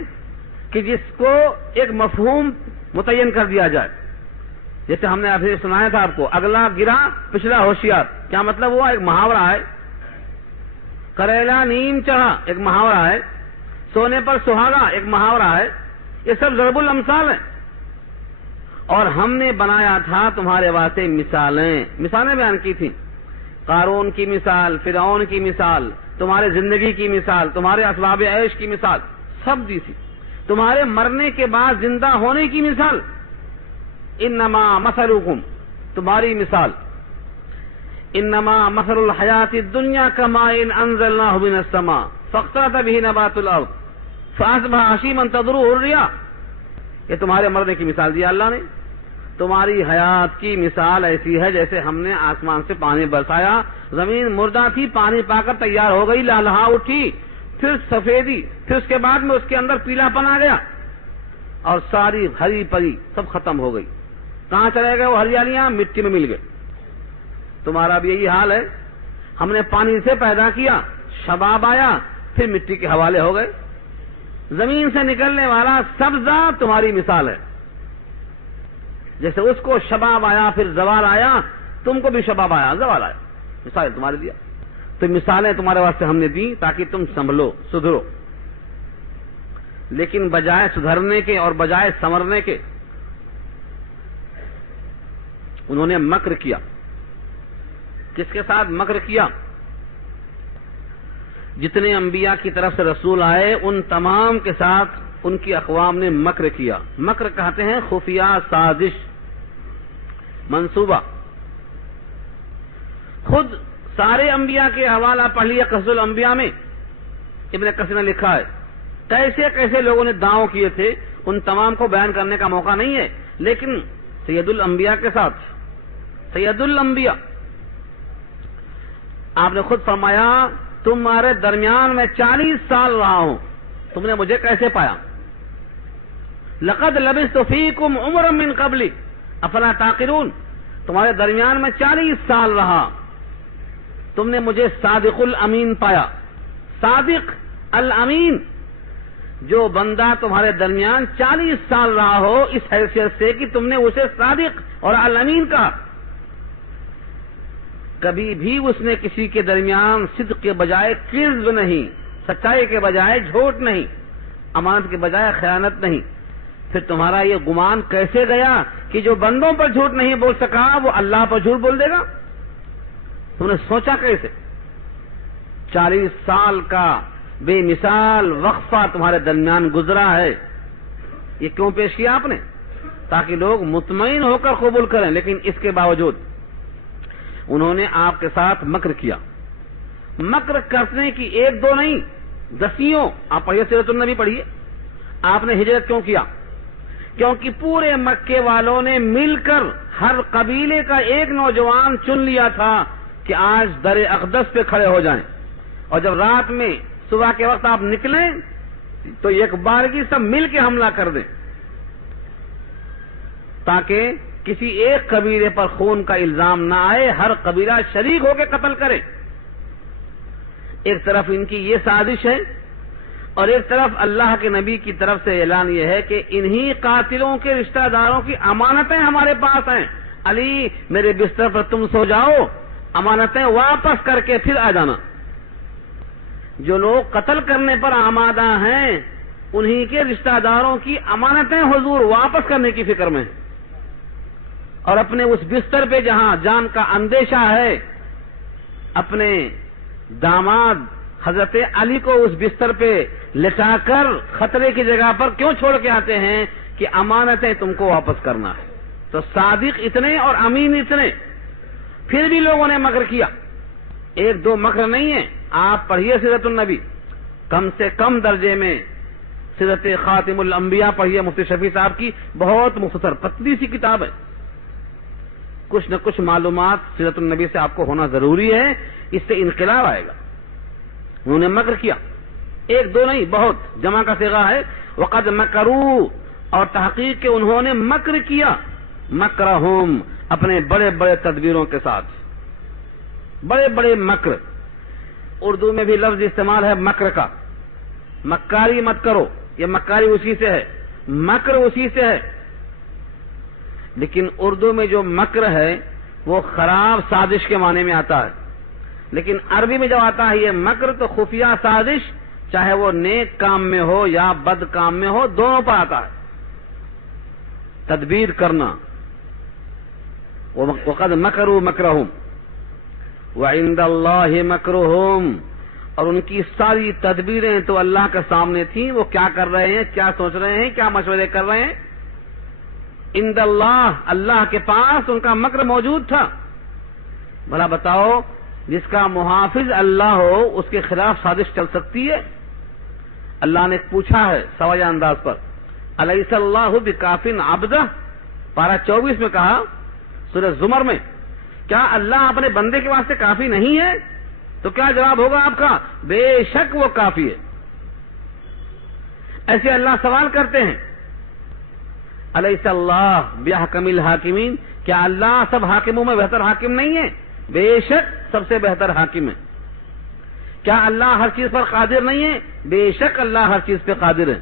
کہ جس کو ایک مفہوم متعین کر دیا جائے۔ جیسے ہم نے ابھی سنایا تھا آپ کو، اگلا گرا پچھلا ہوشیار، کیا مطلب ہوا؟ ایک محاورہ ہے۔ کریلا نیم چڑھا، ایک محاورہ ہے۔ سونے پر سہاگا، ایک محاورہ ہے۔ یہ سب ضرب الامثال ہیں۔ اور ہم نے بنایا تھا تمہارے واسطے مثالیں بیان کی تھیں۔ قارون کی مثال، فرعون کی مثال، تمہارے زندگی کی مثال، تمہارے اسباب عیش کی مثال، سب دی تھی۔ تمہارے مرنے کے بعد زندہ ہونے کی مثال، انما مثلکم، تمہاری مثال، انما مثل الحیات الدنیا کماء انزلناہ من السماء فاختلط به نبات الارض فاصبح هشيما تذروه الرياح. یہ تمہارے مرنے کی مثال دی اللہ نے. تمہاری حیات کی مثال ایسی ہے جیسے ہم نے آسمان سے پانی برسایا, زمین مردہ تھی, پانی پا کر تیار ہو گئی, لالہا اٹھی, پھر سفیدی, پھر اس کے بعد میں اس کے اندر پیلا پن آ گیا اور ساری ہری پری سب ختم ہو گئی. کہاں چلے گئے وہ ہریالیاں؟ مٹی میں مل گئے. تمہارا بھی یہی حال ہے. ہم نے پانی سے پیدا کیا, شباب آیا, پھر مٹی کے حوالے ہو گئے. زمین سے نکلنے والا سبزہ تمہاری مثال ہے. جیسے اس کو شباب آیا پھر زوال آیا, تم کو بھی شباب آیا زوال آیا, مثال تمہارے دیا. تو مثالیں تمہارے واسطے ہم نے دی تاکہ تم سنبھلو, سدھرو. لیکن بجائے سدھرنے کے اور بجائے سنورنے کے انہوں نے مکر کیا. کس کے ساتھ مکر کیا؟ جتنے انبیاء کی طرف سے رسول آئے ان تمام کے ساتھ ان کی اقوام نے مکر کیا. مکر کہتے ہیں خفیہ سازش, منصوبہ. خود سارے انبیاء کے حوالہ پڑھ لیا قصص الانبیاء میں, ابن کثیر نے لکھا ہے کیسے کیسے لوگوں نے دعووں کیے تھے. ان تمام کو بیان کرنے کا موقع نہیں ہے, لیکن سید الانبیاء کے ساتھ, سید الانبیاء آپ نے خود فرمایا تمہارے درمیان میں 40 سال رہا ہوں, تم نے مجھے کیسے پایا؟ لقد لبثت فیکم عمرا من قبلی افلا تعقلون. تمہارے درمیان میں 40 سال رہا, تم نے مجھے صادق الامین پایا. صادق الامین, جو بندہ تمہارے درمیان 40 سال رہا ہو اس حیثیت سے کہ تم نے اسے صادق اور الامین کہا. کبھی بھی اس نے کسی کے درمیان صدق کے بجائے کذب نہیں, سچائی کے بجائے جھوٹ نہیں, امانت کے بجائے خیانت نہیں. پھر تمہارا یہ گمان کیسے گیا کہ جو بندوں پر جھوٹ نہیں بول سکا وہ اللہ پر جھوٹ بول دے گا؟ تم نے سوچا کیسے؟ 40 سال کا بے مثال وقفہ تمہارے درمیان گزرا ہے. یہ کیوں پیش کیا آپ نے؟ تاکہ لوگ مطمئن ہو کر قبول کریں. لیکن اس کے باوجود انہوں نے آپ کے ساتھ مکر کیا. مکر کرنے کی ایک دو نہیں, دسیوں. آپ پڑھیے سیرت النبی پڑھیے. آپ نے ہجرت کیوں کیا؟ کیونکہ پورے مکے والوں نے مل کر ہر قبیلے کا ایک نوجوان چن لیا تھا کہ آج در اقدس پہ کھڑے ہو جائیں, اور جب رات میں صبح کے وقت آپ نکلیں تو ایک بارگی سب مل کے حملہ کر دیں, تاکہ کسی ایک قبیلے پر خون کا الزام نہ آئے, ہر قبیلہ شریک ہو کے قتل کرے. ایک طرف ان کی یہ سازش ہے اور ایک طرف اللہ کے نبی کی طرف سے اعلان یہ ہے کہ انہی قاتلوں کے رشتہ داروں کی امانتیں ہمارے پاس ہیں. علی میرے بستر پر تم سو جاؤ, امانتیں واپس کر کے پھر آ جانا. جو لوگ قتل کرنے پر آمادہ ہیں انہی کے رشتہ داروں کی امانتیں حضور واپس کرنے کی فکر میں ہیں, اور اپنے اس بستر پہ جہاں جان کا اندیشہ ہے اپنے داماد حضرت علی کو اس بستر پہ لٹا کر خطرے کی جگہ پر کیوں چھوڑ کے آتے ہیں کہ امانتیں تم کو واپس کرنا ہے. تو صادق اتنے اور امین اتنے. پھر بھی لوگوں نے مکر کیا. ایک دو مکر نہیں ہے. آپ پڑھیے سیرت النبی, کم سے کم درجے میں سیرت خاتم الانبیاء پڑھیے مفتی شفیع صاحب کی, بہت مختصر پتلی سی کتاب ہے. کچھ نہ کچھ معلومات سیرت النبی سے آپ کو ہونا ضروری ہے, اس سے انقلاب آئے گا. انہوں نے مکر کیا, ایک دو نہیں, بہت, جمع کا صیغہ ہے. وقد مکروا, اور تحقیق کہ انہوں نے مکر کیا. مکرہم, اپنے بڑے بڑے تدبیروں کے ساتھ, بڑے بڑے مکر. اردو میں بھی لفظ استعمال ہے مکر کا. مکاری مت کرو, یہ مکاری اسی سے ہے, مکر اسی سے ہے. لیکن اردو میں جو مکر ہے وہ خراب سازش کے معنی میں آتا ہے, لیکن عربی میں جب آتا ہے یہ مکر تو خفیہ سازش, چاہے وہ نیک کام میں ہو یا بد کام میں ہو, دونوں پر آتا ہے. تدبیر کرنا. وقد مکروا مکرہم وعند اللہ مکرہم, اور ان کی ساری تدبیریں تو اللہ کے سامنے تھیں. وہ کیا کر رہے ہیں, کیا سوچ رہے ہیں, کیا مشورے کر رہے ہیں. عند اللہ, اللہ کے پاس ان کا مکر موجود تھا. بھلا بتاؤ, جس کا محافظ اللہ ہو اس کے خلاف سازش چل سکتی ہے؟ اللہ نے پوچھا ہے سوایہ انداز پر، الیس اللہ بکافٍ عبدہ، پارہ 24 میں کہا سورہ زمر میں، کیا اللہ اپنے بندے کے واسطے کافی نہیں ہے؟ تو کیا جواب ہوگا آپ کا؟ بے شک وہ کافی ہے۔ ایسے اللہ سوال کرتے ہیں، الیس اللہ باحکم الحاکمین، کیا اللہ سب حاکموں میں بہتر حاکم نہیں ہے؟ بے شک سب سے بہتر حاکم ہے۔ کیا اللہ ہر چیز پر قادر نہیں ہے؟ بے شک اللہ ہر چیز پہ قادر ہے۔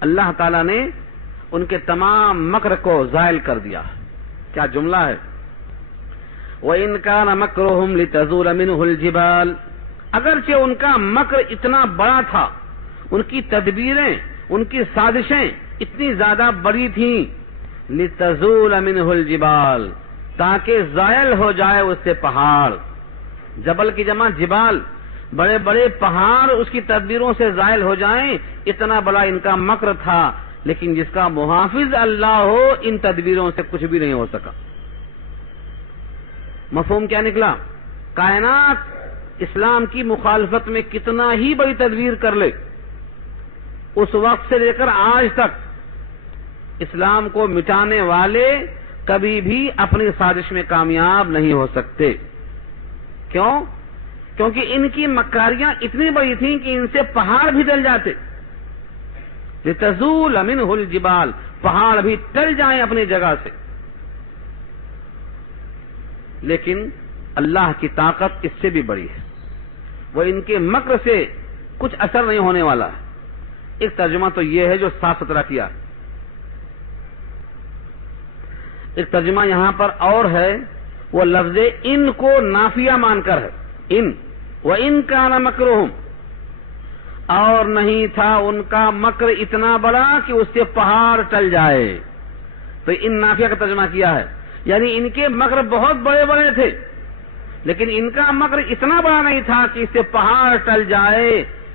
اللہ تعالیٰ نے ان کے تمام مکر کو زائل کر دیا۔ کیا جملہ ہے، وَإِن كَانَ مَكْرُهُمْ لِتَزُولَ مِنْهُ الْجِبَالُ، اگرچہ ان کا مکر اتنا بڑا تھا، ان کی تدبیریں، ان کی سازشیں اتنی زیادہ بڑی تھیں، لِتَزُولَ مِنْهُ الْجِبَالُ، تاکہ زائل ہو جائے اس سے پہاڑ۔ جبل کی جمع جبال، بڑے بڑے پہاڑ اس کی تدبیروں سے زائل ہو جائیں، اتنا بڑا ان کا مکر تھا، لیکن جس کا محافظ اللہ ہو ان تدبیروں سے کچھ بھی نہیں ہو سکا۔ مفہوم کیا نکلا؟ کائنات اسلام کی مخالفت میں کتنا ہی بڑی تدبیر کر لے، اس وقت سے لے کر آج تک اسلام کو مٹانے والے کبھی بھی اپنی سازش میں کامیاب نہیں ہو سکتے۔ کیوں؟ کیونکہ ان کی مکاریاں اتنی بڑی تھیں کہ ان سے پہاڑ بھی ڈل جاتے، لِتَزُولَ مِنْهُ الْجِبَالُ، پہاڑ بھی ٹل جائیں اپنی جگہ سے۔ لیکن اللہ کی طاقت اس سے بھی بڑی ہے، وہ ان کے مکر سے کچھ اثر نہیں ہونے والا ہے۔ ایک ترجمہ تو یہ ہے جو صاف ستھرا کیا، ایک ترجمہ یہاں پر اور ہے، وہ لفظ ان کو نافیہ مان کر ہے، ان وَإِن كَانَ مَكْرُهُمْ، اور نہیں تھا ان کا مکر اتنا بڑا کہ اس سے پہاڑ ٹل جائے، تو ان نافیہ کا ترجمہ کیا ہے، یعنی ان کے مکر بہت بڑے بڑے تھے، لیکن ان کا مکر اتنا بڑا نہیں تھا کہ اس سے پہاڑ ٹل جائے،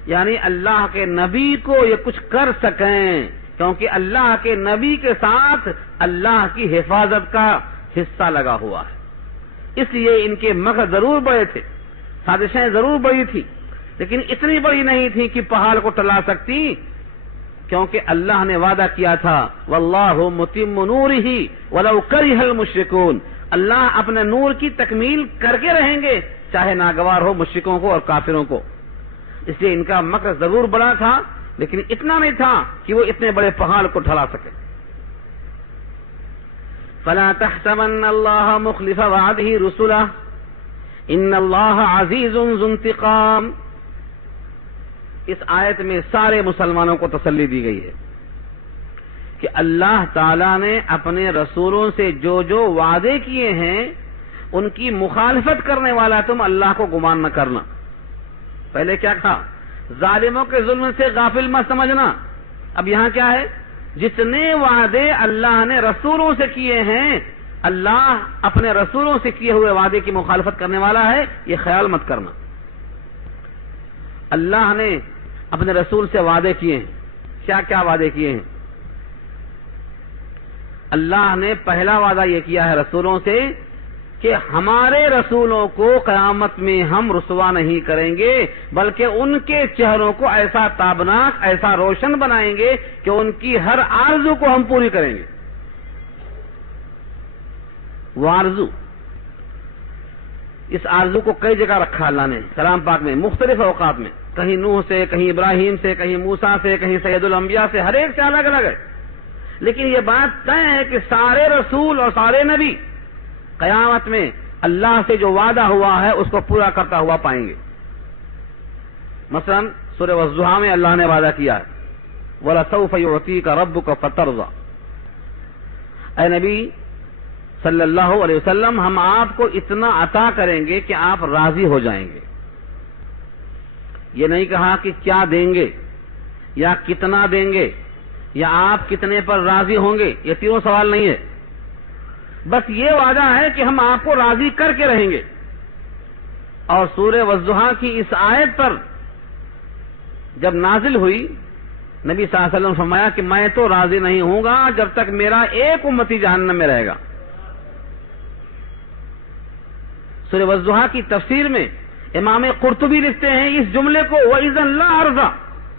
یعنی اللہ کے نبی کو یہ کچھ کر سکیں، کیونکہ اللہ کے نبی کے ساتھ اللہ کی حفاظت کا حصہ لگا ہوا ہے، اس لیے ان کے مکر ضرور بڑے تھے، سازشیں ضرور بڑی تھی، لیکن اتنی بڑی نہیں تھی کہ پہاڑ کو ٹلا سکتی، کیونکہ اللہ نے وعدہ کیا تھا واللہ متم نورہ ولو کرہ المشرکون، اللہ اپنے نور کی تکمیل کر کے رہیں گے چاہے ناگوار ہو مشرکوں کو اور کافروں کو، اس لیے ان کا مکر ضرور بڑا تھا، لیکن اتنا نہیں تھا کہ وہ اتنے بڑے پہاڑ کو ٹھلا سکے۔ فلا تحسبن اللہ مخلف وعدہ رسلہ ان اللہ عزیز ذو انتقام، اس آیت میں سارے مسلمانوں کو تسلی دی گئی ہے کہ اللہ تعالیٰ نے اپنے رسولوں سے جو جو وعدے کیے ہیں ان کی مخالفت کرنے والا تم اللہ کو گمان نہ کرنا۔ پہلے کیا کہا؟ ظالموں کے ظلم سے غافل مت سمجھنا، اب یہاں کیا ہے؟ جتنے وعدے اللہ نے رسولوں سے کیے ہیں، اللہ اپنے رسولوں سے کیے ہوئے وعدے کی مخالفت کرنے والا ہے، یہ خیال مت کرنا۔ اللہ نے اپنے رسول سے وعدے کیے ہیں، کیا کیا وعدے کیے ہیں؟ اللہ نے پہلا وعدہ یہ کیا ہے رسولوں سے کہ ہمارے رسولوں کو قیامت میں ہم رسوا نہیں کریں گے، بلکہ ان کے چہروں کو ایسا تابناک، ایسا روشن بنائیں گے کہ ان کی ہر آرزو کو ہم پوری کریں گے۔ وہ آرزو، اس آرزو کو کئی جگہ رکھا اللہ نے کلام پاک میں، مختلف اوقات میں، کہیں نوح سے، کہیں ابراہیم سے، کہیں موسیٰ سے، کہیں سید الانبیاء سے، ہر ایک سے الگ الگ ہے، لیکن یہ بات طے ہے کہ سارے رسول اور سارے نبی قیامت میں اللہ سے جو وعدہ ہوا ہے اس کو پورا کرتا ہوا پائیں گے۔ مثلا سورہ والضحیٰ میں اللہ نے وعدہ کیا ہے وَلَسَوْفَ يُعْطِيكَ رَبُّكَ فَتَرْضَىٰ، اے نبی صلی اللہ علیہ وسلم ہم آپ کو اتنا عطا کریں گے کہ آپ راضی ہو جائیں گے۔ یہ نہیں کہا کہ کیا دیں گے یا کتنا دیں گے یا آپ کتنے پر راضی ہوں گے، یہ تینوں سوال نہیں ہے، بس یہ وعدہ ہے کہ ہم آپ کو راضی کر کے رہیں گے۔ اور سورہ والضحیٰ کی اس آیت پر جب نازل ہوئی، نبی صلی اللہ علیہ وسلم فرمایا کہ میں تو راضی نہیں ہوں گا جب تک میرا ایک امتی جہنم میں رہے گا۔ سورہ والضحیٰ کی تفسیر میں امام قرطبی لکھتے ہیں اس جملے کو وَإِذًا لَا أَرْضَىٰ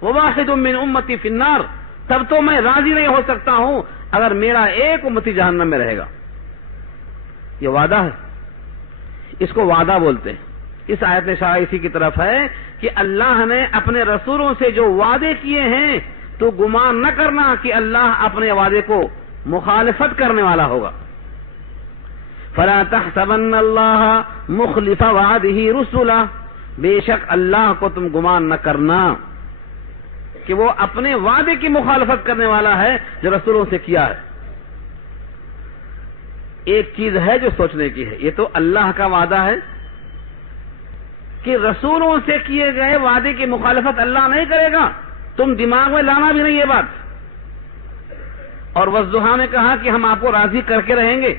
وَوَاحِدٌ مِّنْ أُمَّتِي فِي النَّارِ، تب تو میں راضی نہیں ہو سکتا ہوں اگر میرا ایک امتی جہنم میں رہے گا۔ یہ وعدہ ہے، اس کو وعدہ بولتے ہیں۔ اس آیت میں اشارہ اسی کی طرف ہے کہ اللہ نے اپنے رسولوں سے جو وعدے کیے ہیں تو گمان نہ کرنا کہ اللہ اپنے وعدے کو مخالفت کرنے والا ہوگا۔ فَلَا تَحْسَبَنَّ اللَّهَ مُخْلِفَ وَعْدِهِ رُسُلَهُ، بے شک اللہ کو تم گمان نہ کرنا کہ وہ اپنے وعدے کی مخالفت کرنے والا ہے جو رسولوں سے کیا ہے۔ ایک چیز ہے جو سوچنے کی ہے، یہ تو اللہ کا وعدہ ہے کہ رسولوں سے کیے گئے وعدے کی مخالفت اللہ نہیں کرے گا، تم دماغ میں لانا بھی نہیں یہ بات۔ اور والضحیٰ نے کہا کہ ہم آپ کو راضی کر کے رہیں گے،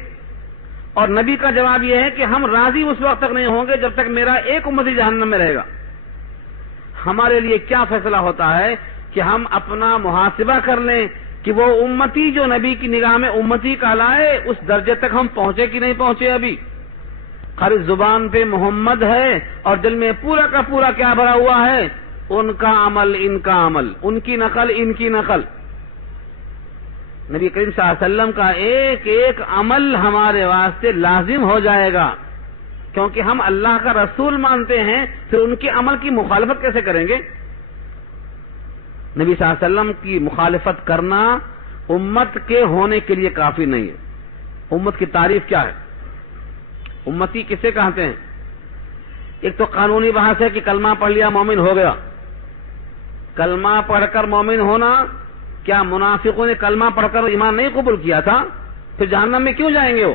اور نبی کا جواب یہ ہے کہ ہم راضی اس وقت تک نہیں ہوں گے جب تک میرا ایک امتی جہنم میں رہے گا۔ ہمارے لیے کیا فیصلہ ہوتا ہے کہ ہم اپنا محاسبہ کر لیں کہ وہ امتی جو نبی کی نگاہ میں امتی کہلائے اس درجے تک ہم پہنچے کہ نہیں پہنچے۔ ابھی خالی زبان پہ محمد ہے اور دل میں پورا کا پورا کیا بھرا ہوا ہے، ان کا عمل ان کا عمل، ان کی نقل ان کی نقل۔ نبی کریم صلی اللہ علیہ وسلم کا ایک ایک عمل ہمارے واسطے لازم ہو جائے گا، کیونکہ ہم اللہ کا رسول مانتے ہیں، پھر ان کے عمل کی مخالفت کیسے کریں گے؟ نبی صلی اللہ علیہ وسلم کی مخالفت کرنا امت کے ہونے کے لیے کافی نہیں ہے۔ امت کی تعریف کیا ہے؟ امتی کسے کہتے ہیں؟ ایک تو قانونی بحث ہے کہ کلمہ پڑھ لیا مومن ہو گیا۔ کلمہ پڑھ کر مومن ہونا، کیا منافقوں نے کلمہ پڑھ کر ایمان نہیں قبول کیا تھا؟ پھر جہنم میں کیوں جائیں گے وہ؟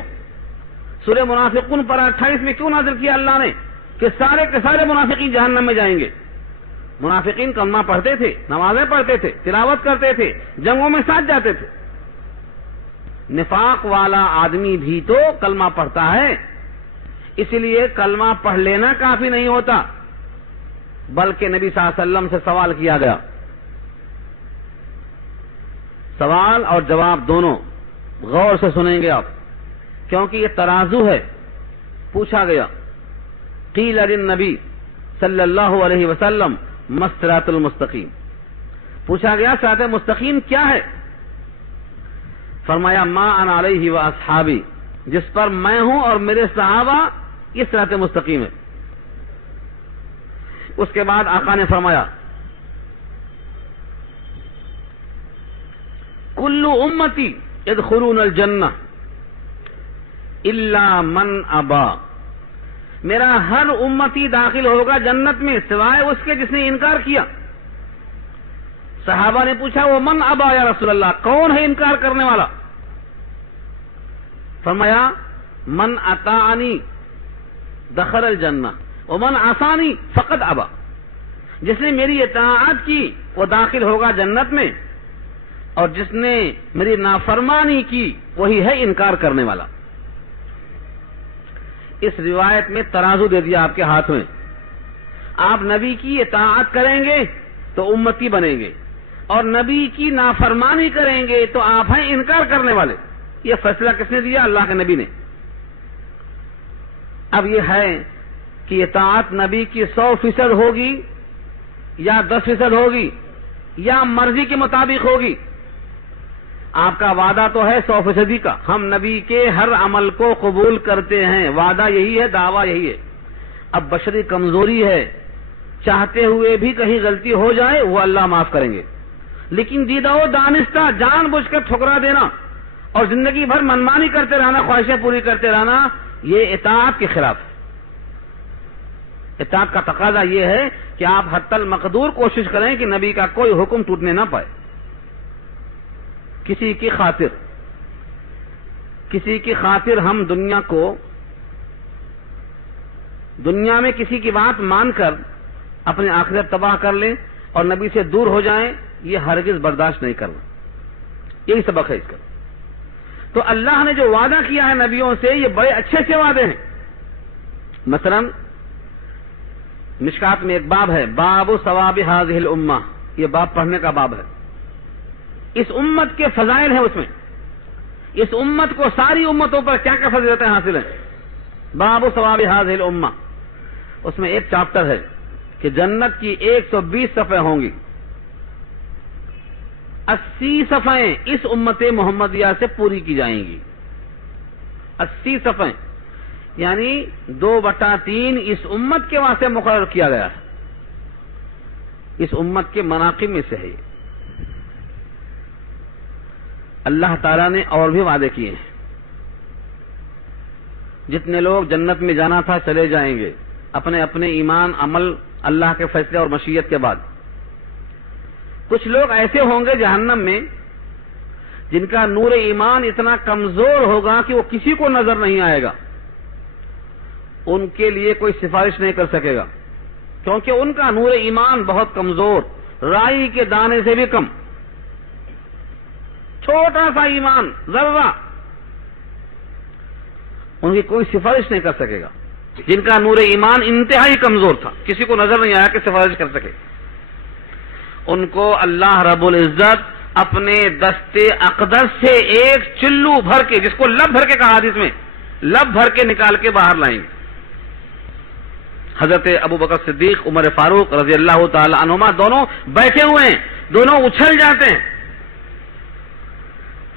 سورہ منافقون پر 28 میں کیوں نازل کیا اللہ نے کہ سارے کے سارے منافقین جہنم میں جائیں گے؟ منافقین کلمہ پڑھتے تھے، نمازیں پڑھتے تھے، تلاوت کرتے تھے، جنگوں میں ساتھ جاتے تھے۔ نفاق والا آدمی بھی تو کلمہ پڑھتا ہے، اس لیے کلمہ پڑھ لینا کافی نہیں ہوتا، بلکہ نبی صلی اللہ علیہ وسلم سے سوال کیا گیا۔ سوال اور جواب دونوں غور سے سنیں گے آپ، کیونکہ یہ ترازو ہے۔ پوچھا گیا قیل للنبی صلی اللہ علیہ وسلم ما الصراط المستقیم، پوچھا گیا صراط مستقیم کیا ہے؟ فرمایا ما انا علیہ واصحابی، جس پر میں ہوں اور میرے صحابہ، یہ صراط مستقیم ہے۔ اس کے بعد آقا نے فرمایا کل امتی يدخلون الجنہ الا من ابا، میرا ہر امتی داخل ہوگا جنت میں سوائے اس کے جس نے انکار کیا۔ صحابہ نے پوچھا وہ من ابا یا رسول اللہ، کون ہے انکار کرنے والا؟ فرمایا من اطاعنی دخل الجنہ ومن عصانی فقد ابا، جس نے میری اطاعت کی وہ داخل ہوگا جنت میں، اور جس نے میری نافرمانی کی وہی ہے انکار کرنے والا۔ اس روایت میں ترازو دے دیا آپ کے ہاتھ میں، آپ نبی کی اطاعت کریں گے تو امتی بنیں گے، اور نبی کی نافرمانی کریں گے تو آپ ہیں انکار کرنے والے۔ یہ فیصلہ کس نے دیا؟ اللہ کے نبی نے۔ اب یہ ہے کہ اطاعت نبی کی 100% ہوگی یا 10% ہوگی یا مرضی کے مطابق ہوگی؟ آپ کا وعدہ تو ہے 100% کا، ہم نبی کے ہر عمل کو قبول کرتے ہیں، وعدہ یہی ہے، دعویٰ یہی ہے۔ اب بشری کمزوری ہے، چاہتے ہوئے بھی کہیں غلطی ہو جائے وہ اللہ معاف کریں گے، لیکن دیدہ و دانستہ جان بوجھ کر ٹھکرا دینا اور زندگی بھر منمانی کرتے رہنا، خواہشیں پوری کرتے رہنا، یہ اطاعت کے خلاف ہے۔ اطاعت کا تقاضا یہ ہے کہ آپ حتی المقدور کوشش کریں کہ نبی کا کوئی حکم ٹوٹنے نہ پائے۔ کسی کی خاطر ہم دنیا میں کسی کی بات مان کر اپنے آخرت تباہ کر لیں اور نبی سے دور ہو جائیں، یہ ہرگز برداشت نہیں کرنا۔ یہی سبق ہے اس کا۔ تو اللہ نے جو وعدہ کیا ہے نبیوں سے، یہ بڑے اچھے اچھے وعدے ہیں۔ مثلا مشکات میں ایک باب ہے، باب ثواب هذه الامہ، یہ باب پڑھنے کا باب ہے۔ اس امت کے فضائل ہیں، اس میں اس امت کو ساری امتوں پر کیا کیا فضیلتیں حاصل ہیں۔ باب ثواب هذه الامہ، اس میں ایک چیپٹر ہے کہ جنت کی 120 صفحے ہوں گی، 80 صفحیں اس امت محمدیہ سے پوری کی جائیں گی، 80 صفحیں، یعنی 2/3 اس امت کے واسطے مقرر کیا گیا ہے، اس امت کے مناقب میں سے ہے۔ اللہ تعالیٰ نے اور بھی وعدے کیے ہیں، جتنے لوگ جنت میں جانا تھا چلے جائیں گے اپنے اپنے ایمان عمل اللہ کے فیصلے اور مشیت کے بعد۔ کچھ لوگ ایسے ہوں گے جہنم میں جن کا نور ایمان اتنا کمزور ہوگا کہ وہ کسی کو نظر نہیں آئے گا، ان کے لیے کوئی سفارش نہیں کر سکے گا، کیونکہ ان کا نور ایمان بہت کمزور، رائی کے دانے سے بھی کم، چھوٹا سا ایمان، ذرہ، ان کی کوئی سفارش نہیں کر سکے گا۔ جن کا نور ایمان انتہائی کمزور تھا، کسی کو نظر نہیں آیا کہ سفارش کر سکے، ان کو اللہ رب العزت اپنے دستے اقدس سے ایک چلو بھر کے، جس کو لب بھر کے کہا حدیث میں، لب بھر کے نکال کے باہر لائیں گے۔ حضرت ابو بکر صدیق، عمر فاروق رضی اللہ تعالی عنہما دونوں بیٹھے ہوئے ہیں، دونوں اچھل جاتے ہیں۔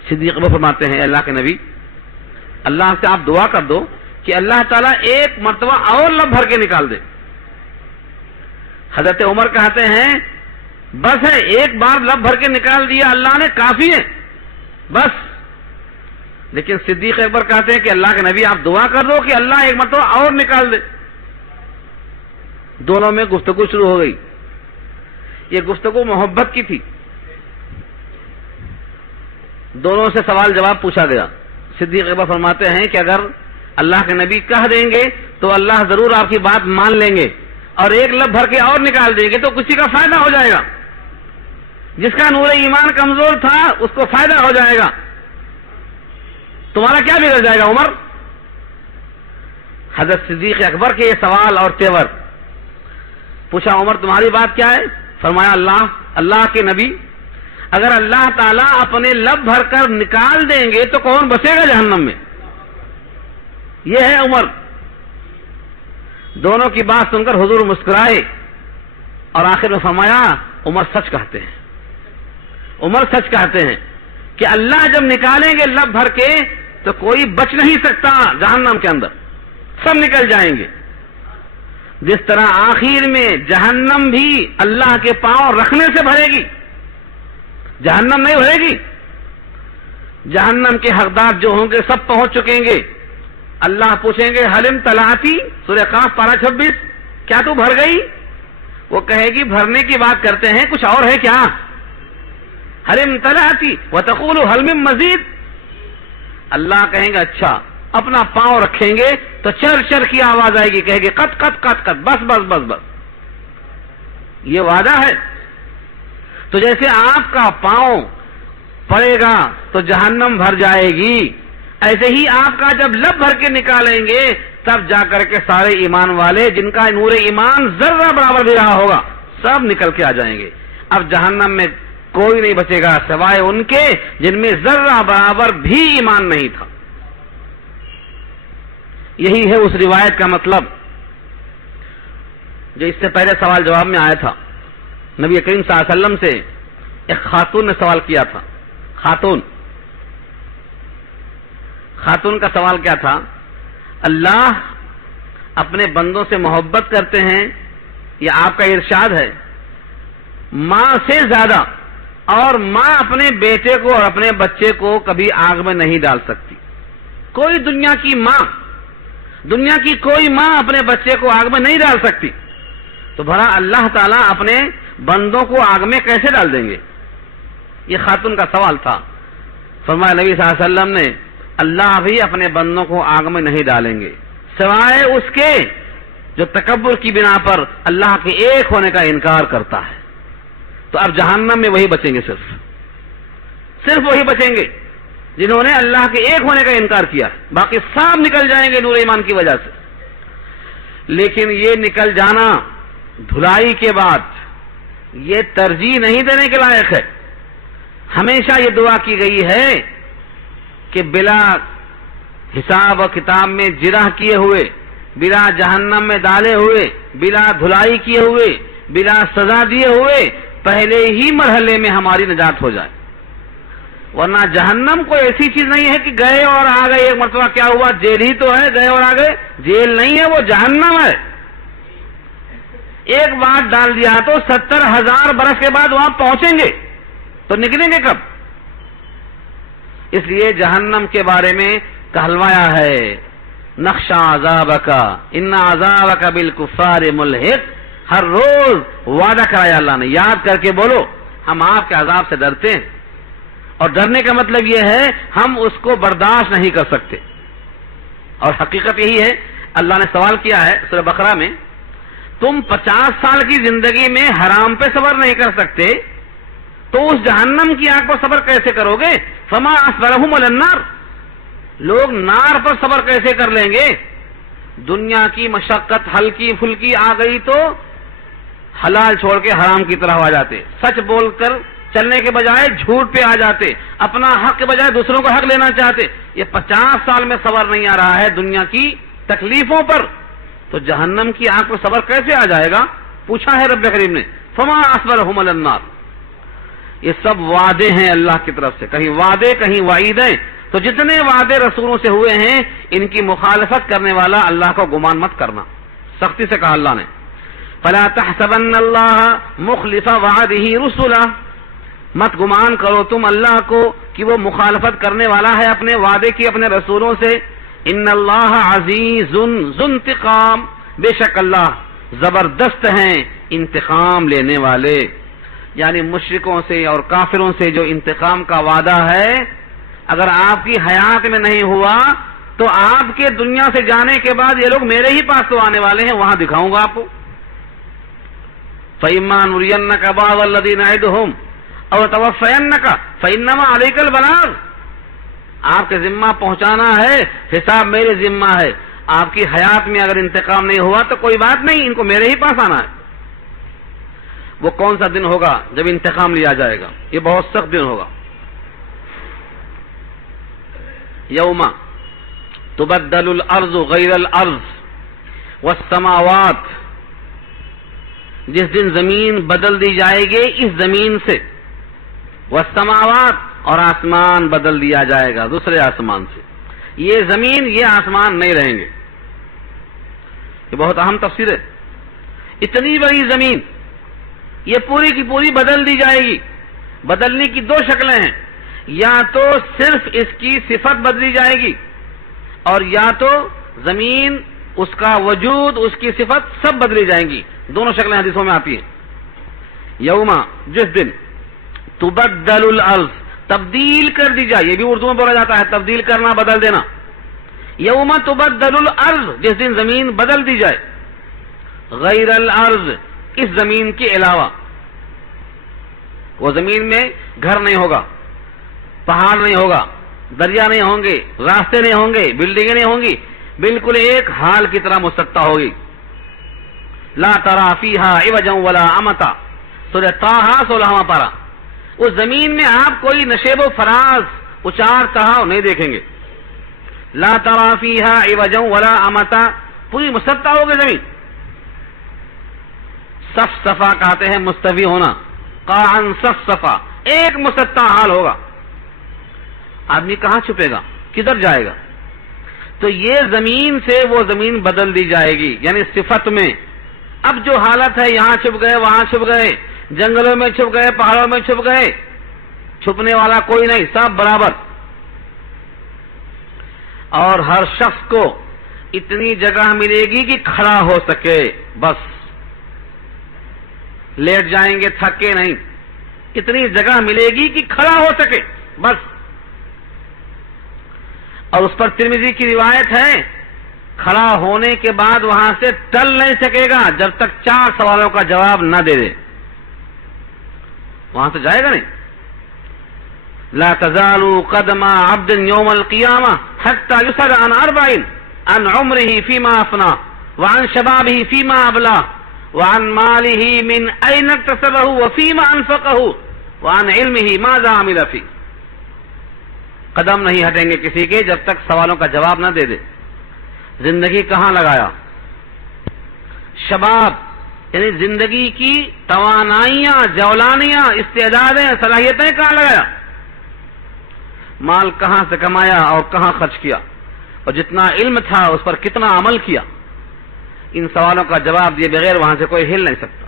صدیق وہ فرماتے ہیں، اللہ کے نبی، اللہ سے آپ دعا کر دو کہ اللہ تعالیٰ ایک مرتبہ اور لب بھر کے نکال دے۔ حضرت عمر کہتے ہیں بس ہے، ایک بار لب بھر کے نکال دیا اللہ نے، کافی ہے بس۔ لیکن صدیق اکبر کہتے ہیں کہ اللہ کے نبی آپ دعا کر دو کہ اللہ ایک مرتبہ اور نکال دے۔ دونوں میں گفتگو شروع ہو گئی، یہ گفتگو محبت کی تھی، دونوں سے سوال جواب پوچھا گیا۔ صدیق اکبر فرماتے ہیں کہ اگر اللہ کے نبی کہہ دیں گے تو اللہ ضرور آپ کی بات مان لیں گے، اور ایک لب بھر کے اور نکال دیں گے تو کسی کا فائدہ ہو جائے گا، جس کا نور ایمان کمزور تھا اس کو فائدہ ہو جائے گا، تمہارا کیا بگڑ جائے گا عمر؟ حضرت صدیق اکبر کے یہ سوال اور تیور، پوچھا عمر تمہاری بات کیا ہے؟ فرمایا اللہ کے نبی، اگر اللہ تعالیٰ اپنے لب بھر کر نکال دیں گے تو کون بچے گا جہنم میں؟ یہ ہے عمر۔ دونوں کی بات سن کر حضور مسکرائے اور آخر میں فرمایا عمر سچ کہتے ہیں، عمر سچ کہتے ہیں کہ اللہ جب نکالیں گے لب بھر کے تو کوئی بچ نہیں سکتا جہنم کے اندر، سب نکل جائیں گے۔ جس طرح آخر میں جہنم بھی اللہ کے پاؤں رکھنے سے بھرے گی، جہنم نہیں بھرے گی۔ جہنم کے حقدار جو ہوں گے سب پہنچ چکیں گے، اللہ پوچھیں گے حلم تلاتی، سورہ قاف پارہ 26، کیا تو بھر گئی؟ وہ کہے گی بھرنے کی بات کرتے ہیں، کچھ اور ہے کیا؟ حلم تلاتی وتقول حل من مزید، اللہ کہیں گے اچھا، اپنا پاؤں رکھیں گے تو چر چر کی آواز آئے گی، کہے گی قط قط قط قط، بس بس بس بس۔ یہ وعدہ ہے۔ تو جیسے آپ کا پاؤں پڑے گا تو جہنم بھر جائے گی، ایسے ہی آپ کا جب لب بھر کے نکالیں گے تب جا کر کے سارے ایمان والے جن کا نور ایمان ذرہ برابر بھی رہا ہوگا سب نکل کے آ جائیں گے۔ اب جہنم میں کوئی نہیں بچے گا سوائے ان کے جن میں ذرہ برابر بھی ایمان نہیں تھا۔ یہی ہے اس روایت کا مطلب جو اس سے پہلے سوال جواب میں آیا تھا۔ نبی کریم صلی اللہ علیہ وسلم سے ایک خاتون نے سوال کیا تھا، خاتون کا سوال کیا تھا؟ اللہ اپنے بندوں سے محبت کرتے ہیں، یہ آپ کا ارشاد ہے، ماں سے زیادہ، اور ماں اپنے بیٹے کو اور اپنے بچے کو کبھی آگ میں نہیں ڈال سکتی۔ کوئی دنیا کی کوئی ماں اپنے بچے کو آگ میں نہیں ڈال سکتی، تو بھلا اللہ تعالیٰ اپنے بندوں کو آگ میں کیسے ڈال دیں گے؟ یہ خاتون کا سوال تھا۔ فرمایا نبی صلی اللہ علیہ وسلم نے اللہ بھی اپنے بندوں کو آگ میں نہیں ڈالیں گے سوائے اس کے جو تکبر کی بنا پر اللہ کے ایک ہونے کا انکار کرتا ہے۔ تو اب جہنم میں وہی بچیں گے، صرف وہی بچیں گے جنہوں نے اللہ کے ایک ہونے کا انکار کیا، باقی سب نکل جائیں گے نور ایمان کی وجہ سے۔ لیکن یہ نکل جانا دھلائی کے بعد یہ ترجیح نہیں دینے کے لائق ہے۔ ہمیشہ یہ دعا کی گئی ہے کہ بلا حساب و کتاب میں جرح کیے ہوئے، بلا جہنم میں ڈالے ہوئے، بلا دھلائی کیے ہوئے، بلا سزا دیے ہوئے پہلے ہی مرحلے میں ہماری نجات ہو جائے. ورنہ جہنم کوئی ایسی چیز نہیں ہے کہ گئے اور آ گئے، ایک مرتبہ کیا ہوا، جیل ہی تو ہے، گئے اور آ گئے. جیل نہیں ہے، وہ جہنم ہے. ایک بار ڈال دیا تو 70,000 برس کے بعد وہاں پہنچیں گے تو نکلیں گے کب؟ اس لیے جہنم کے بارے میں کہلوایا ہے، نخشا عذابک ان عذابک بالکفار ملحق. ہر روز وعدہ کرایا اللہ نے، یاد کر کے بولو ہم آپ کے عذاب سے ڈرتے ہیں. اور ڈرنے کا مطلب یہ ہے ہم اس کو برداشت نہیں کر سکتے. اور حقیقت یہی ہے، اللہ نے سوال کیا ہے سورہ بقرہ میں، تم 50 سال کی زندگی میں حرام پہ صبر نہیں کر سکتے تو اس جہنم کی آگ پر صبر کیسے کرو گے؟ فما اصبرهم علی النار، لوگ نار پر صبر کیسے کر لیں گے؟ دنیا کی مشقت ہلکی پھلکی آ گئی تو حلال چھوڑ کے حرام کی طرف آ جاتے، سچ بول کر چلنے کے بجائے جھوٹ پہ آ جاتے، اپنا حق کے بجائے دوسروں کا حق لینا چاہتے. یہ 50 سال میں صبر نہیں آ رہا ہے دنیا کی تکلیفوں پر، تو جہنم کی آنکھ پر صبر کیسے آ جائے گا؟ پوچھا ہے رب کریم نے. فما اصبرهم علی النار. یہ سب وعدے ہیں اللہ کی طرف سے، کہیں وعدے کہیں وعیدیں. تو جتنے وعدے رسولوں سے ہوئے ہیں ان کی مخالفت کرنے والا اللہ کو گمان مت کرنا. سختی سے کہا اللہ نے، فلا تحسبن اللہ مخلف وعده رسلا، مت گمان کرو تم اللہ کو کہ وہ مخالفت کرنے والا ہے اپنے وعدے کی اپنے رسولوں سے. ان اللہ عزیز ذو انتقام، بے شک اللہ زبردست ہیں انتقام لینے والے. یعنی مشرکوں سے اور کافروں سے جو انتقام کا وعدہ ہے، اگر آپ کی حیات میں نہیں ہوا تو آپ کے دنیا سے جانے کے بعد یہ لوگ میرے ہی پاس تو آنے والے ہیں، وہاں دکھاؤں گا آپ کو. فَإِمَّا نُرِيَنَّكَ بَعْضَ الَّذِي نَعِدُهُمْ أَوْ نَتَوَفَّيَنَّكَ فَإِنَّمَا عَلَيْكَ الْبَلَاغُ. آپ کے ذمہ پہنچانا ہے، حساب میرے ذمہ ہے. آپ کی حیات میں اگر انتقام نہیں ہوا تو کوئی بات نہیں، ان کو میرے ہی پاس آنا ہے. وہ کون سا دن ہوگا جب انتقام لیا جائے گا؟ یہ بہت سخت دن ہوگا. یوم تبدل الارض غیر الارض والسماوات، جس دن زمین بدل دی جائے گی اس زمین سے، والسماوات، اور آسمان بدل دیا جائے گا دوسرے آسمان سے. یہ زمین یہ آسمان نہیں رہیں گے. یہ بہت اہم تفسیر ہے. اتنی بڑی زمین یہ پوری کی پوری بدل دی جائے گی. بدلنے کی دو شکلیں ہیں، یا تو صرف اس کی صفت بدلی جائے گی، اور یا تو زمین، اس کا وجود، اس کی صفت سب بدلی جائیں گی. دونوں شکلیں حدیثوں میں آتی ہیں. یوما، جس دن، تبدل الارض، تبدیل کر دی جائے، یہ بھی اردو میں بولا جاتا ہے تبدیل کرنا، بدل دینا. یوم تبدل الارض، جس دن زمین بدل دی جائے، غیر الارض، اس زمین کے علاوہ. وہ زمین میں گھر نہیں ہوگا، پہاڑ نہیں ہوگا، دریا نہیں ہوں گے، راستے نہیں ہوں گے، بلڈنگیں نہیں ہوں گی، بالکل ایک حال کی طرح مسطح ہوگی. لا ترى فيها عوجا ولا امتا، سورہ طٰہٰ 16واں پارہ. اس زمین میں آپ کوئی نشیب و فراز، اچار چڑھاؤ نہیں دیکھیں گے. لا ترى فيها عوجا ولا امتا، پوری مسطح ہوگی زمین. صف صفا کہتے ہیں مستوی ہونا، قاعا صف صفا، ایک مسطح حال ہوگا. آدمی کہاں چھپے گا، کدھر جائے گا؟ تو یہ زمین سے وہ زمین بدل دی جائے گی، یعنی صفت میں. اب جو حالت ہے، یہاں چھپ گئے، وہاں چھپ گئے، جنگلوں میں چھپ گئے، پہاڑوں میں چھپ گئے، چھپنے والا کوئی نہیں، سب برابر. اور ہر شخص کو اتنی جگہ ملے گی کہ کھڑا ہو سکے، بس لیٹ جائیں گے تھک کے نہیں، اتنی جگہ ملے گی کہ کھڑا ہو سکے بس. اور اس پر ترمذی کی روایت ہے، کھڑا ہونے کے بعد وہاں سے ٹل نہیں سکے گا جب تک 4 سوالوں کا جواب نہ دے دے، وہاں سے جائے گا نہیں. لا تزال قدم عبد يوم القيامة حتى يسأل عن 4، عن عمره فيما أفناه، وعن شبابه فيما أبلاه، وعن ماله من أين اكتسبه وفيما أنفقه، وعن علمه ماذا عمل فيه. قدم نہیں ہٹیں گے کسی کے جب تک سوالوں کا جواب نہ دے دے. زندگی کہاں لگایا؟ شباب یعنی زندگی کی توانائیاں، جولانیاں، استعدادیں، صلاحیتیں کہاں لگایا؟ مال کہاں سے کمایا اور کہاں خرچ کیا؟ اور جتنا علم تھا اس پر کتنا عمل کیا؟ ان سوالوں کا جواب دیے بغیر وہاں سے کوئی ہل نہیں سکتا.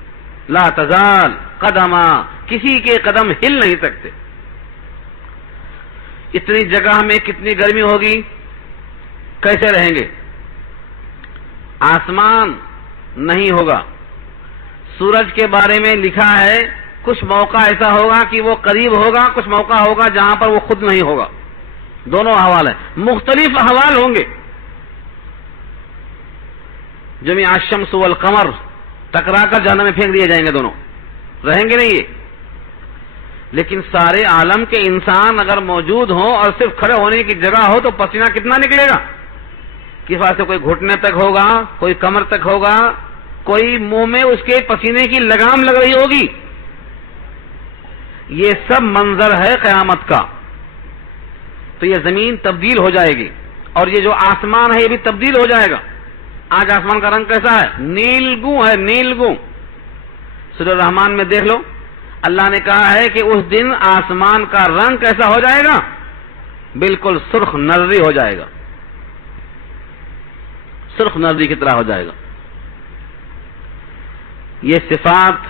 لا تزال قدما، کسی کے قدم ہل نہیں سکتے. اتنی جگہ میں کتنی گرمی ہوگی، کیسے رہیں گے؟ آسمان نہیں ہوگا. سورج کے بارے میں لکھا ہے کچھ موقع ایسا ہوگا کہ وہ قریب ہوگا، کچھ موقع ہوگا جہاں پر وہ خود نہیں ہوگا. دونوں احوال ہیں، مختلف احوال ہوں گے. جميع الشمس والقمر ٹکرا کر جہنم میں پھینک دیے جائیں گے، دونوں رہیں گے نہیں یہ. لیکن سارے عالم کے انسان اگر موجود ہوں اور صرف کھڑے ہونے کی جگہ ہو تو پسینہ کتنا نکلے گا؟ کس واسطے کوئی گھٹنے تک ہوگا، کوئی کمر تک ہوگا، کوئی منہ میں اس کے پسینے کی لگام لگ رہی ہوگی. یہ سب منظر ہے قیامت کا. تو یہ زمین تبدیل ہو جائے گی اور یہ جو آسمان ہے یہ بھی تبدیل ہو جائے گا. آج آسمان کا رنگ کیسا ہے؟ نیلگوں ہے، نیلگوں. سورہ الرحمن میں دیکھ لو، اللہ نے کہا ہے کہ اس دن آسمان کا رنگ کیسا ہو جائے گا؟ بالکل سرخ نرری ہو جائے گا، سرخ نرری کی طرح ہو جائے گا. یہ صفات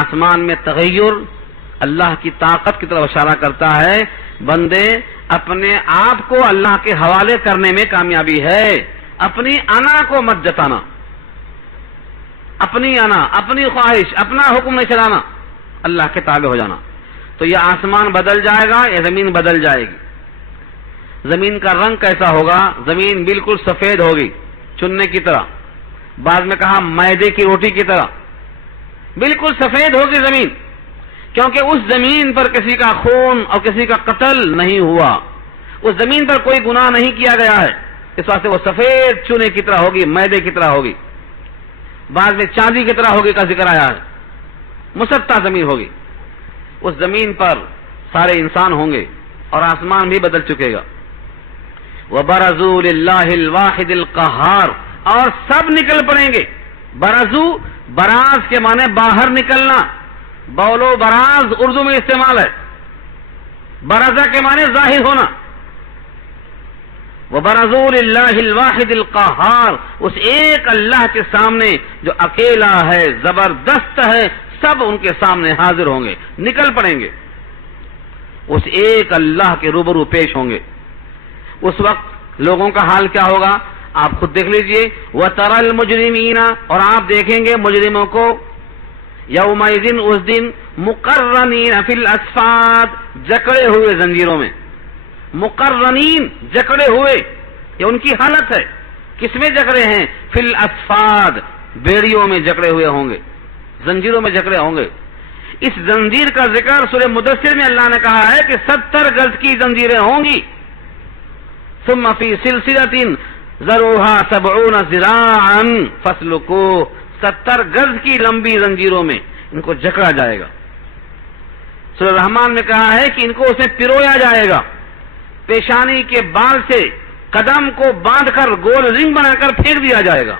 آسمان میں تغیر اللہ کی طاقت کی طرف اشارہ کرتا ہے. بندے اپنے آپ کو اللہ کے حوالے کرنے میں کامیابی ہے. اپنی انا کو مت جتانا، اپنی انا، اپنی خواہش، اپنا حکم نہیں چلانا، اللہ کے تابع ہو جانا. تو یہ آسمان بدل جائے گا، یہ زمین بدل جائے گی. زمین کا رنگ کیسا ہوگا؟ زمین بالکل سفید ہوگی، چننے کی طرح. بعد میں کہا میدے کی روٹی کی طرح بالکل سفید ہوگی زمین، کیونکہ اس زمین پر کسی کا خون اور کسی کا قتل نہیں ہوا. اس زمین پر کوئی گناہ نہیں کیا گیا ہے، اس واسطے وہ سفید چونے کی طرح ہوگی، میدے کی طرح ہوگی. بعد میں چاندی کی طرح ہوگی کا ذکر آیا ہے. مسطح زمین ہوگی. اس زمین پر سارے انسان ہوں گے اور آسمان بھی بدل چکے گا. وَبَرَزُوا لِلَّهِ الْوَاحِدِ الْقَهَّارِ، اور سب نکل پڑیں گے. برزو، براز کے معنی باہر نکلنا، بولو براز اردو میں استعمال ہے. برزہ کے معنی ظاہر ہونا. وَبَرَزُوا لِلَّهِ الْوَاحِدِ الْقَهَّارِ، اس ایک اللہ کے سامنے جو اکیلا ہے، زبردست ہے، سب ان کے سامنے حاضر ہوں گے، نکل پڑیں گے. اس ایک اللہ کے روبرو پیش ہوں گے. اس وقت لوگوں کا حال کیا ہوگا آپ خود دیکھ لیجئے. وَتَرَى الْمُجْرِمِينَ، اور آپ دیکھیں گے مجرموں کو یومئذ، اس دن مقرنین فی الاسفاد، جکڑے ہوئے زنجیروں میں. مقرنین، جکڑے ہوئے، یہ ان کی حالت ہے. کس میں جکڑے ہیں؟ فی الاسفاد، بیڑیوں میں جکڑے ہوئے ہوں گے، زنجیروں میں جکڑے ہوں گے. اس زنجیر کا ذکر سورہ مدثر میں اللہ نے کہا ہے کہ 70 گز کی زنجیریں ہوں گی. ثم فی سلسلۃ ذرعها 70 ذراعا فاسلکوہ، 70 گز کی لمبی زنجیروں میں ان کو جکڑا جائے گا. سورہ رحمان میں کہا ہے کہ ان کو اس میں پرویا جائے گا. پیشانی کے بال سے قدم کو باندھ کر گول رنگ بنا کر پھینک دیا جائے گا.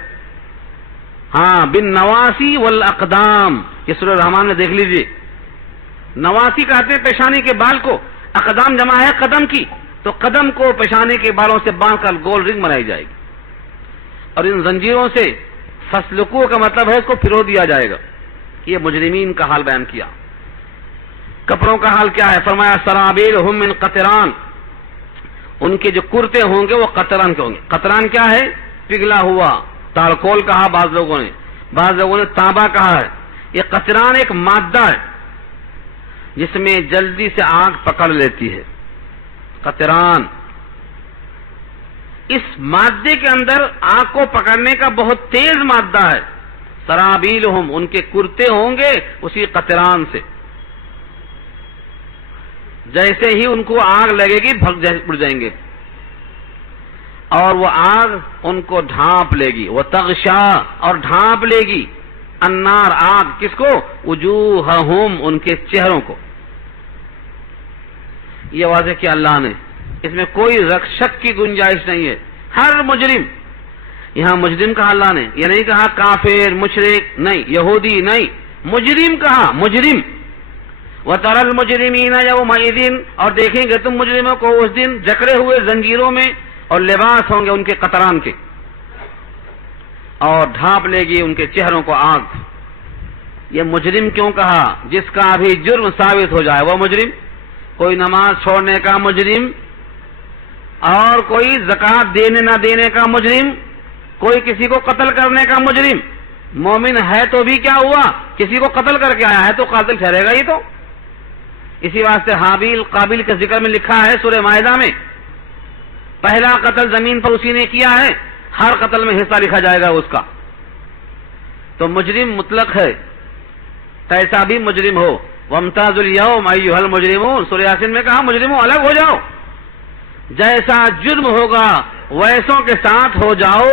ہاں، بالنواسی والاقدام، یہ سورہ رحمان میں دیکھ لیجئے. نواسی کہتے ہیں پیشانی کے بال کو، اقدام جمع ہے قدم کی، تو قدم کو پیشانی کے بالوں سے باندھ کر گول رنگ بنائی جائے گی. اور ان زنجیروں سے فسلکو کا مطلب ہے اس کو پھرو دیا جائے گا. یہ مجرمین کا حال بیان کیا. کپڑوں کا حال کیا ہے؟ فرمایا سرابیلہم من قطران، ان کے جو کرتے ہوں گے وہ قطران کے ہوں گے. قطران کیا ہے؟ پگھلا ہوا. تارکول کہا بعض لوگوں نے، بعض لوگوں نے تانبا کہا ہے. یہ قطران ایک مادہ ہے جس میں جلدی سے آگ پکڑ لیتی ہے. قطران، اس مادے کے اندر آگ کو پکڑنے کا بہت تیز مادہ ہے. سرابیلہم، ان کے کرتے ہوں گے اسی قطران سے. جیسے ہی ان کو آگ لگے گی بھگ اڑ جائیں گے، اور وہ آگ ان کو ڈھانپ لے گی. وہ تغشا، اور ڈھانپ لے گی النار، آگ، کس کو؟ وجوہہم، ان کے چہروں کو. یہ واضح کیا اللہ نے، اس میں کوئی شک کی گنجائش نہیں ہے. ہر مجرم، یہاں مجرم کہا اللہ نے، یہ نہیں کہا کافر مشرک نہیں، یہودی نہیں، مجرم کہا، مجرم. وَتَرَى الْمُجْرِمِينَ يَوْمَئِذٍ، اور دیکھیں گے تم مجرموں کو اس دن جکڑے ہوئے زنجیروں میں، اور لباس ہوں گے ان کے قطران کے، اور ڈھانپ لے گی ان کے چہروں کو آگ. یہ مجرم کیوں کہا؟ جس کا ابھی جرم ثابت ہو جائے وہ مجرم. کوئی نماز چھوڑنے کا مجرم، اور کوئی زکوٰۃ دینے نہ دینے کا مجرم، کوئی کسی کو قتل کرنے کا مجرم. مومن ہے تو بھی کیا ہوا؟ کسی کو قتل کر کے آیا ہے تو قاتل ٹھہرے گا ہی. تو اسی واسطے حابیل قابل کے ذکر میں لکھا ہے سورہ مائدہ میں، پہلا قتل زمین پر اسی نے کیا ہے، ہر قتل میں حصہ لکھا جائے گا اس کا. تو مجرم مطلق ہے، کیسا بھی مجرم ہو. وَامْتَازُوا الْيَوْمَ أَيُّهَا الْمُجْرِمُونَ، سورہ یاسین میں کہا مجرموں الگ ہو جاؤ، جیسا جرم ہوگا ویسوں کے ساتھ ہو جاؤ.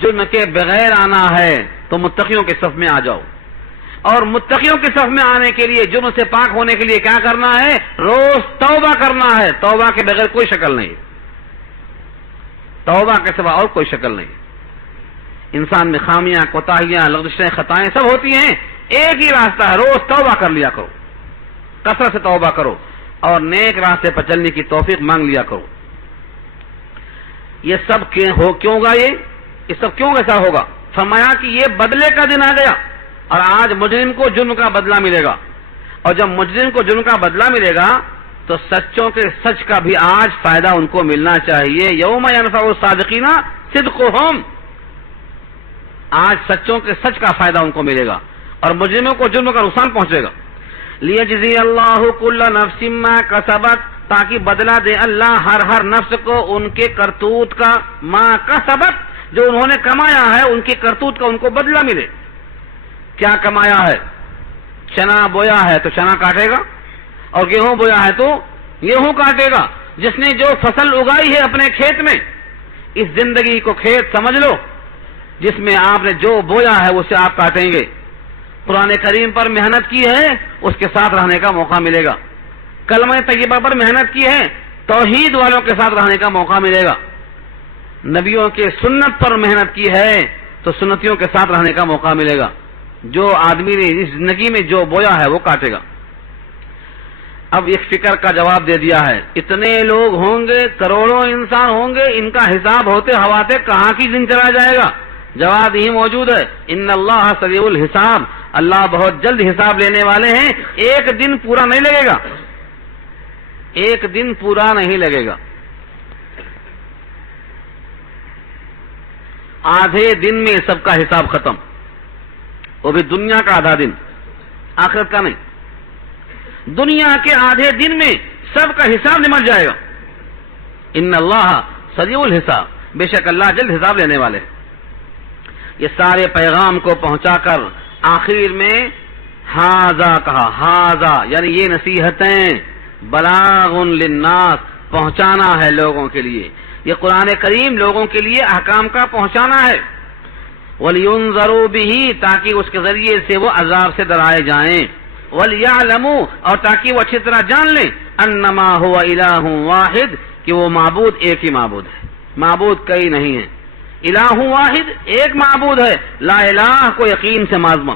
جرم کے بغیر آنا ہے تو متقیوں کے صف میں آ جاؤ، اور متقیوں کے صف میں آنے کے لیے، جرم سے پاک ہونے کے لیے کیا کرنا ہے؟ روز توبہ کرنا ہے. توبہ کے بغیر کوئی شکل نہیں، توبہ کے سوا اور کوئی شکل نہیں. انسان میں خامیاں، کوتاہیاں، لغزشیں، خطائیں سب ہوتی ہیں، ایک ہی راستہ ہے، روز توبہ کر لیا کرو، کثرت سے توبہ کرو، اور نیک راستے پر چلنے کی توفیق مانگ لیا کرو. یہ سب کیوں گا؟ یہ سب کیوں ایسا ہوگا؟ فرمایا کہ یہ بدلے کا دن آ گیا، اور آج مجرم کو جرم کا بدلہ ملے گا. اور جب مجرم کو جرم کا بدلہ ملے گا تو سچوں کے سچ کا بھی آج فائدہ ان کو ملنا چاہیے. یوم ینفع الصادقین صدقہم، آج سچوں کے سچ کا فائدہ ان کو ملے گا، اور مجرموں کو جرم کا نقصان پہنچے گا. لیجزی اللہ کل نفس ما کسبت، تاکہ بدلہ دے اللہ ہر نفس کو ان کے کرتوت کا، ما کسبت، جو انہوں نے کمایا ہے ان کی کرتوت کا ان کو بدلہ ملے. کیا کمایا ہے؟ چنا بویا ہے تو چنا کاٹے گا، اور گیہوں بویا ہے تو گیہوں کاٹے گا. جس نے جو فصل اگائی ہے اپنے کھیت میں، اس زندگی کو کھیت سمجھ لو، جس میں آپ نے جو بویا ہے اسے آپ کاٹیں گے. قرآن کریم پر محنت کی ہے، اس کے ساتھ رہنے کا موقع ملے گا. کلمہ طیبہ پر محنت کی ہے، توحید والوں کے ساتھ رہنے کا موقع ملے گا. نبیوں کے سنت پر محنت کی ہے تو سنتیوں کے ساتھ رہنے کا موقع ملے گا. جو آدمی نے اس زندگی میں جو بویا ہے وہ کاٹے گا. اب ایک فکر کا جواب دے دیا ہے. اتنے لوگ ہوں گے، کروڑوں انسان ہوں گے، ان کا حساب ہوتے ہواتے کہاں کی دن چلا جائے گا؟ جواب یہی موجود ہے، ان اللہ سریع الحساب، اللہ بہت جلد حساب لینے والے ہیں. ایک دن پورا نہیں لگے گا، ایک دن پورا نہیں لگے گا. آدھے دن میں سب کا حساب ختم، وہ بھی دنیا کا آدھا دن، آخرت کا نہیں. دنیا کے آدھے دن میں سب کا حساب نمٹ جائے گا. ان اللہ سریع الحساب، بے شک اللہ جلد حساب لینے والے. یہ سارے پیغام کو پہنچا کر آخر میں ہاذا کہا، ہاذا یعنی یہ نصیحتیں، بلاغ للناس، پہنچانا ہے لوگوں کے لیے. یہ قرآن کریم لوگوں کے لیے احکام کا پہنچانا ہے. وَلِيُنذَرُوا بِهِ، تاکہ اس کے ذریعے سے وہ عذاب سے ڈرائے جائیں. وَلْيَعْلَمُوا، اور تاکہ وہ اچھی طرح جان لیں، انما هو الہ واحد، کہ وہ معبود ایک ہی معبود ہے، معبود کئی نہیں ہے. الہ واحد، ایک معبود ہے. لا الہ کو یقین سے معظم،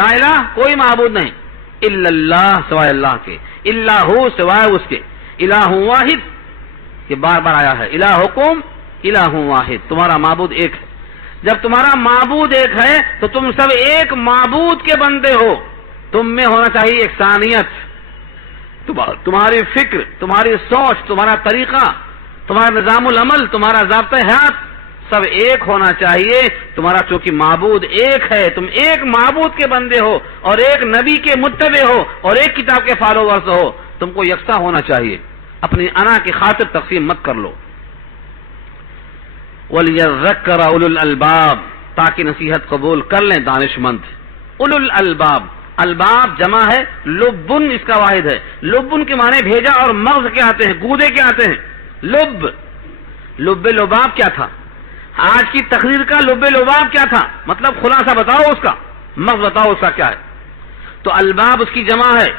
لا الہ کوئی معبود نہیں، الا اللہ سوائے اللہ کے، الا ہو سوائے اس کے. الہ واحد کہ بار بار آیا ہے، الہکم الہ واحد، تمہارا معبود ایک ہے. جب تمہارا معبود ایک ہے تو تم سب ایک معبود کے بندے ہو. تم میں ہونا چاہیے یکسانیت، تمہاری فکر، تمہاری سوچ، تمہارا طریقہ، تمہارا نظام العمل، تمہارا ضابطہ حیات سب ایک ہونا چاہیے. تمہارا چونکہ معبود ایک ہے، تم ایک معبود کے بندے ہو، اور ایک نبی کے متبع ہو، اور ایک کتاب کے فالوورز ہو. تم کو یکساں ہونا چاہیے، اپنی انا کی خاطر تقسیم مت کر لو. وَلْيَذَّكَّرَ أُولُو الْأَلْبَابِ، تاکہ نصیحت قبول کر لیں دانش مند. اولو الالباب، الباب جمع ہے، لبن اس کا واحد ہے. لبن کے معنی بھیجا اور مغز کے آتے ہیں، گودے کے آتے ہیں. لب لباب کیا تھا؟ آج کی تقریر کا لب لباب کیا تھا؟ مطلب خلاصہ بتاؤ اس کا، مغز بتاؤ اس کا کیا ہے. تو الباب اس کی جمع ہے،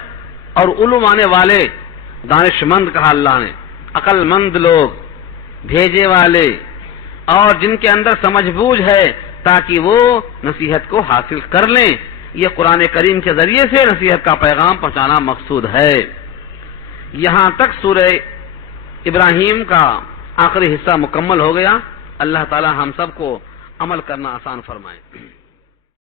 اور اولو معنی والے. دانش مند کہا اللہ نے، عقل مند لوگ بھیجے والے، اور جن کے اندر سمجھ بوجھ ہے تاکہ وہ نصیحت کو حاصل کر لیں. یہ قرآن کریم کے ذریعے سے نصیحت کا پیغام پہنچانا مقصود ہے. یہاں تک سورہ ابراہیم کا آخری حصہ مکمل ہو گیا. اللہ تعالی ہم سب کو عمل کرنا آسان فرمائے.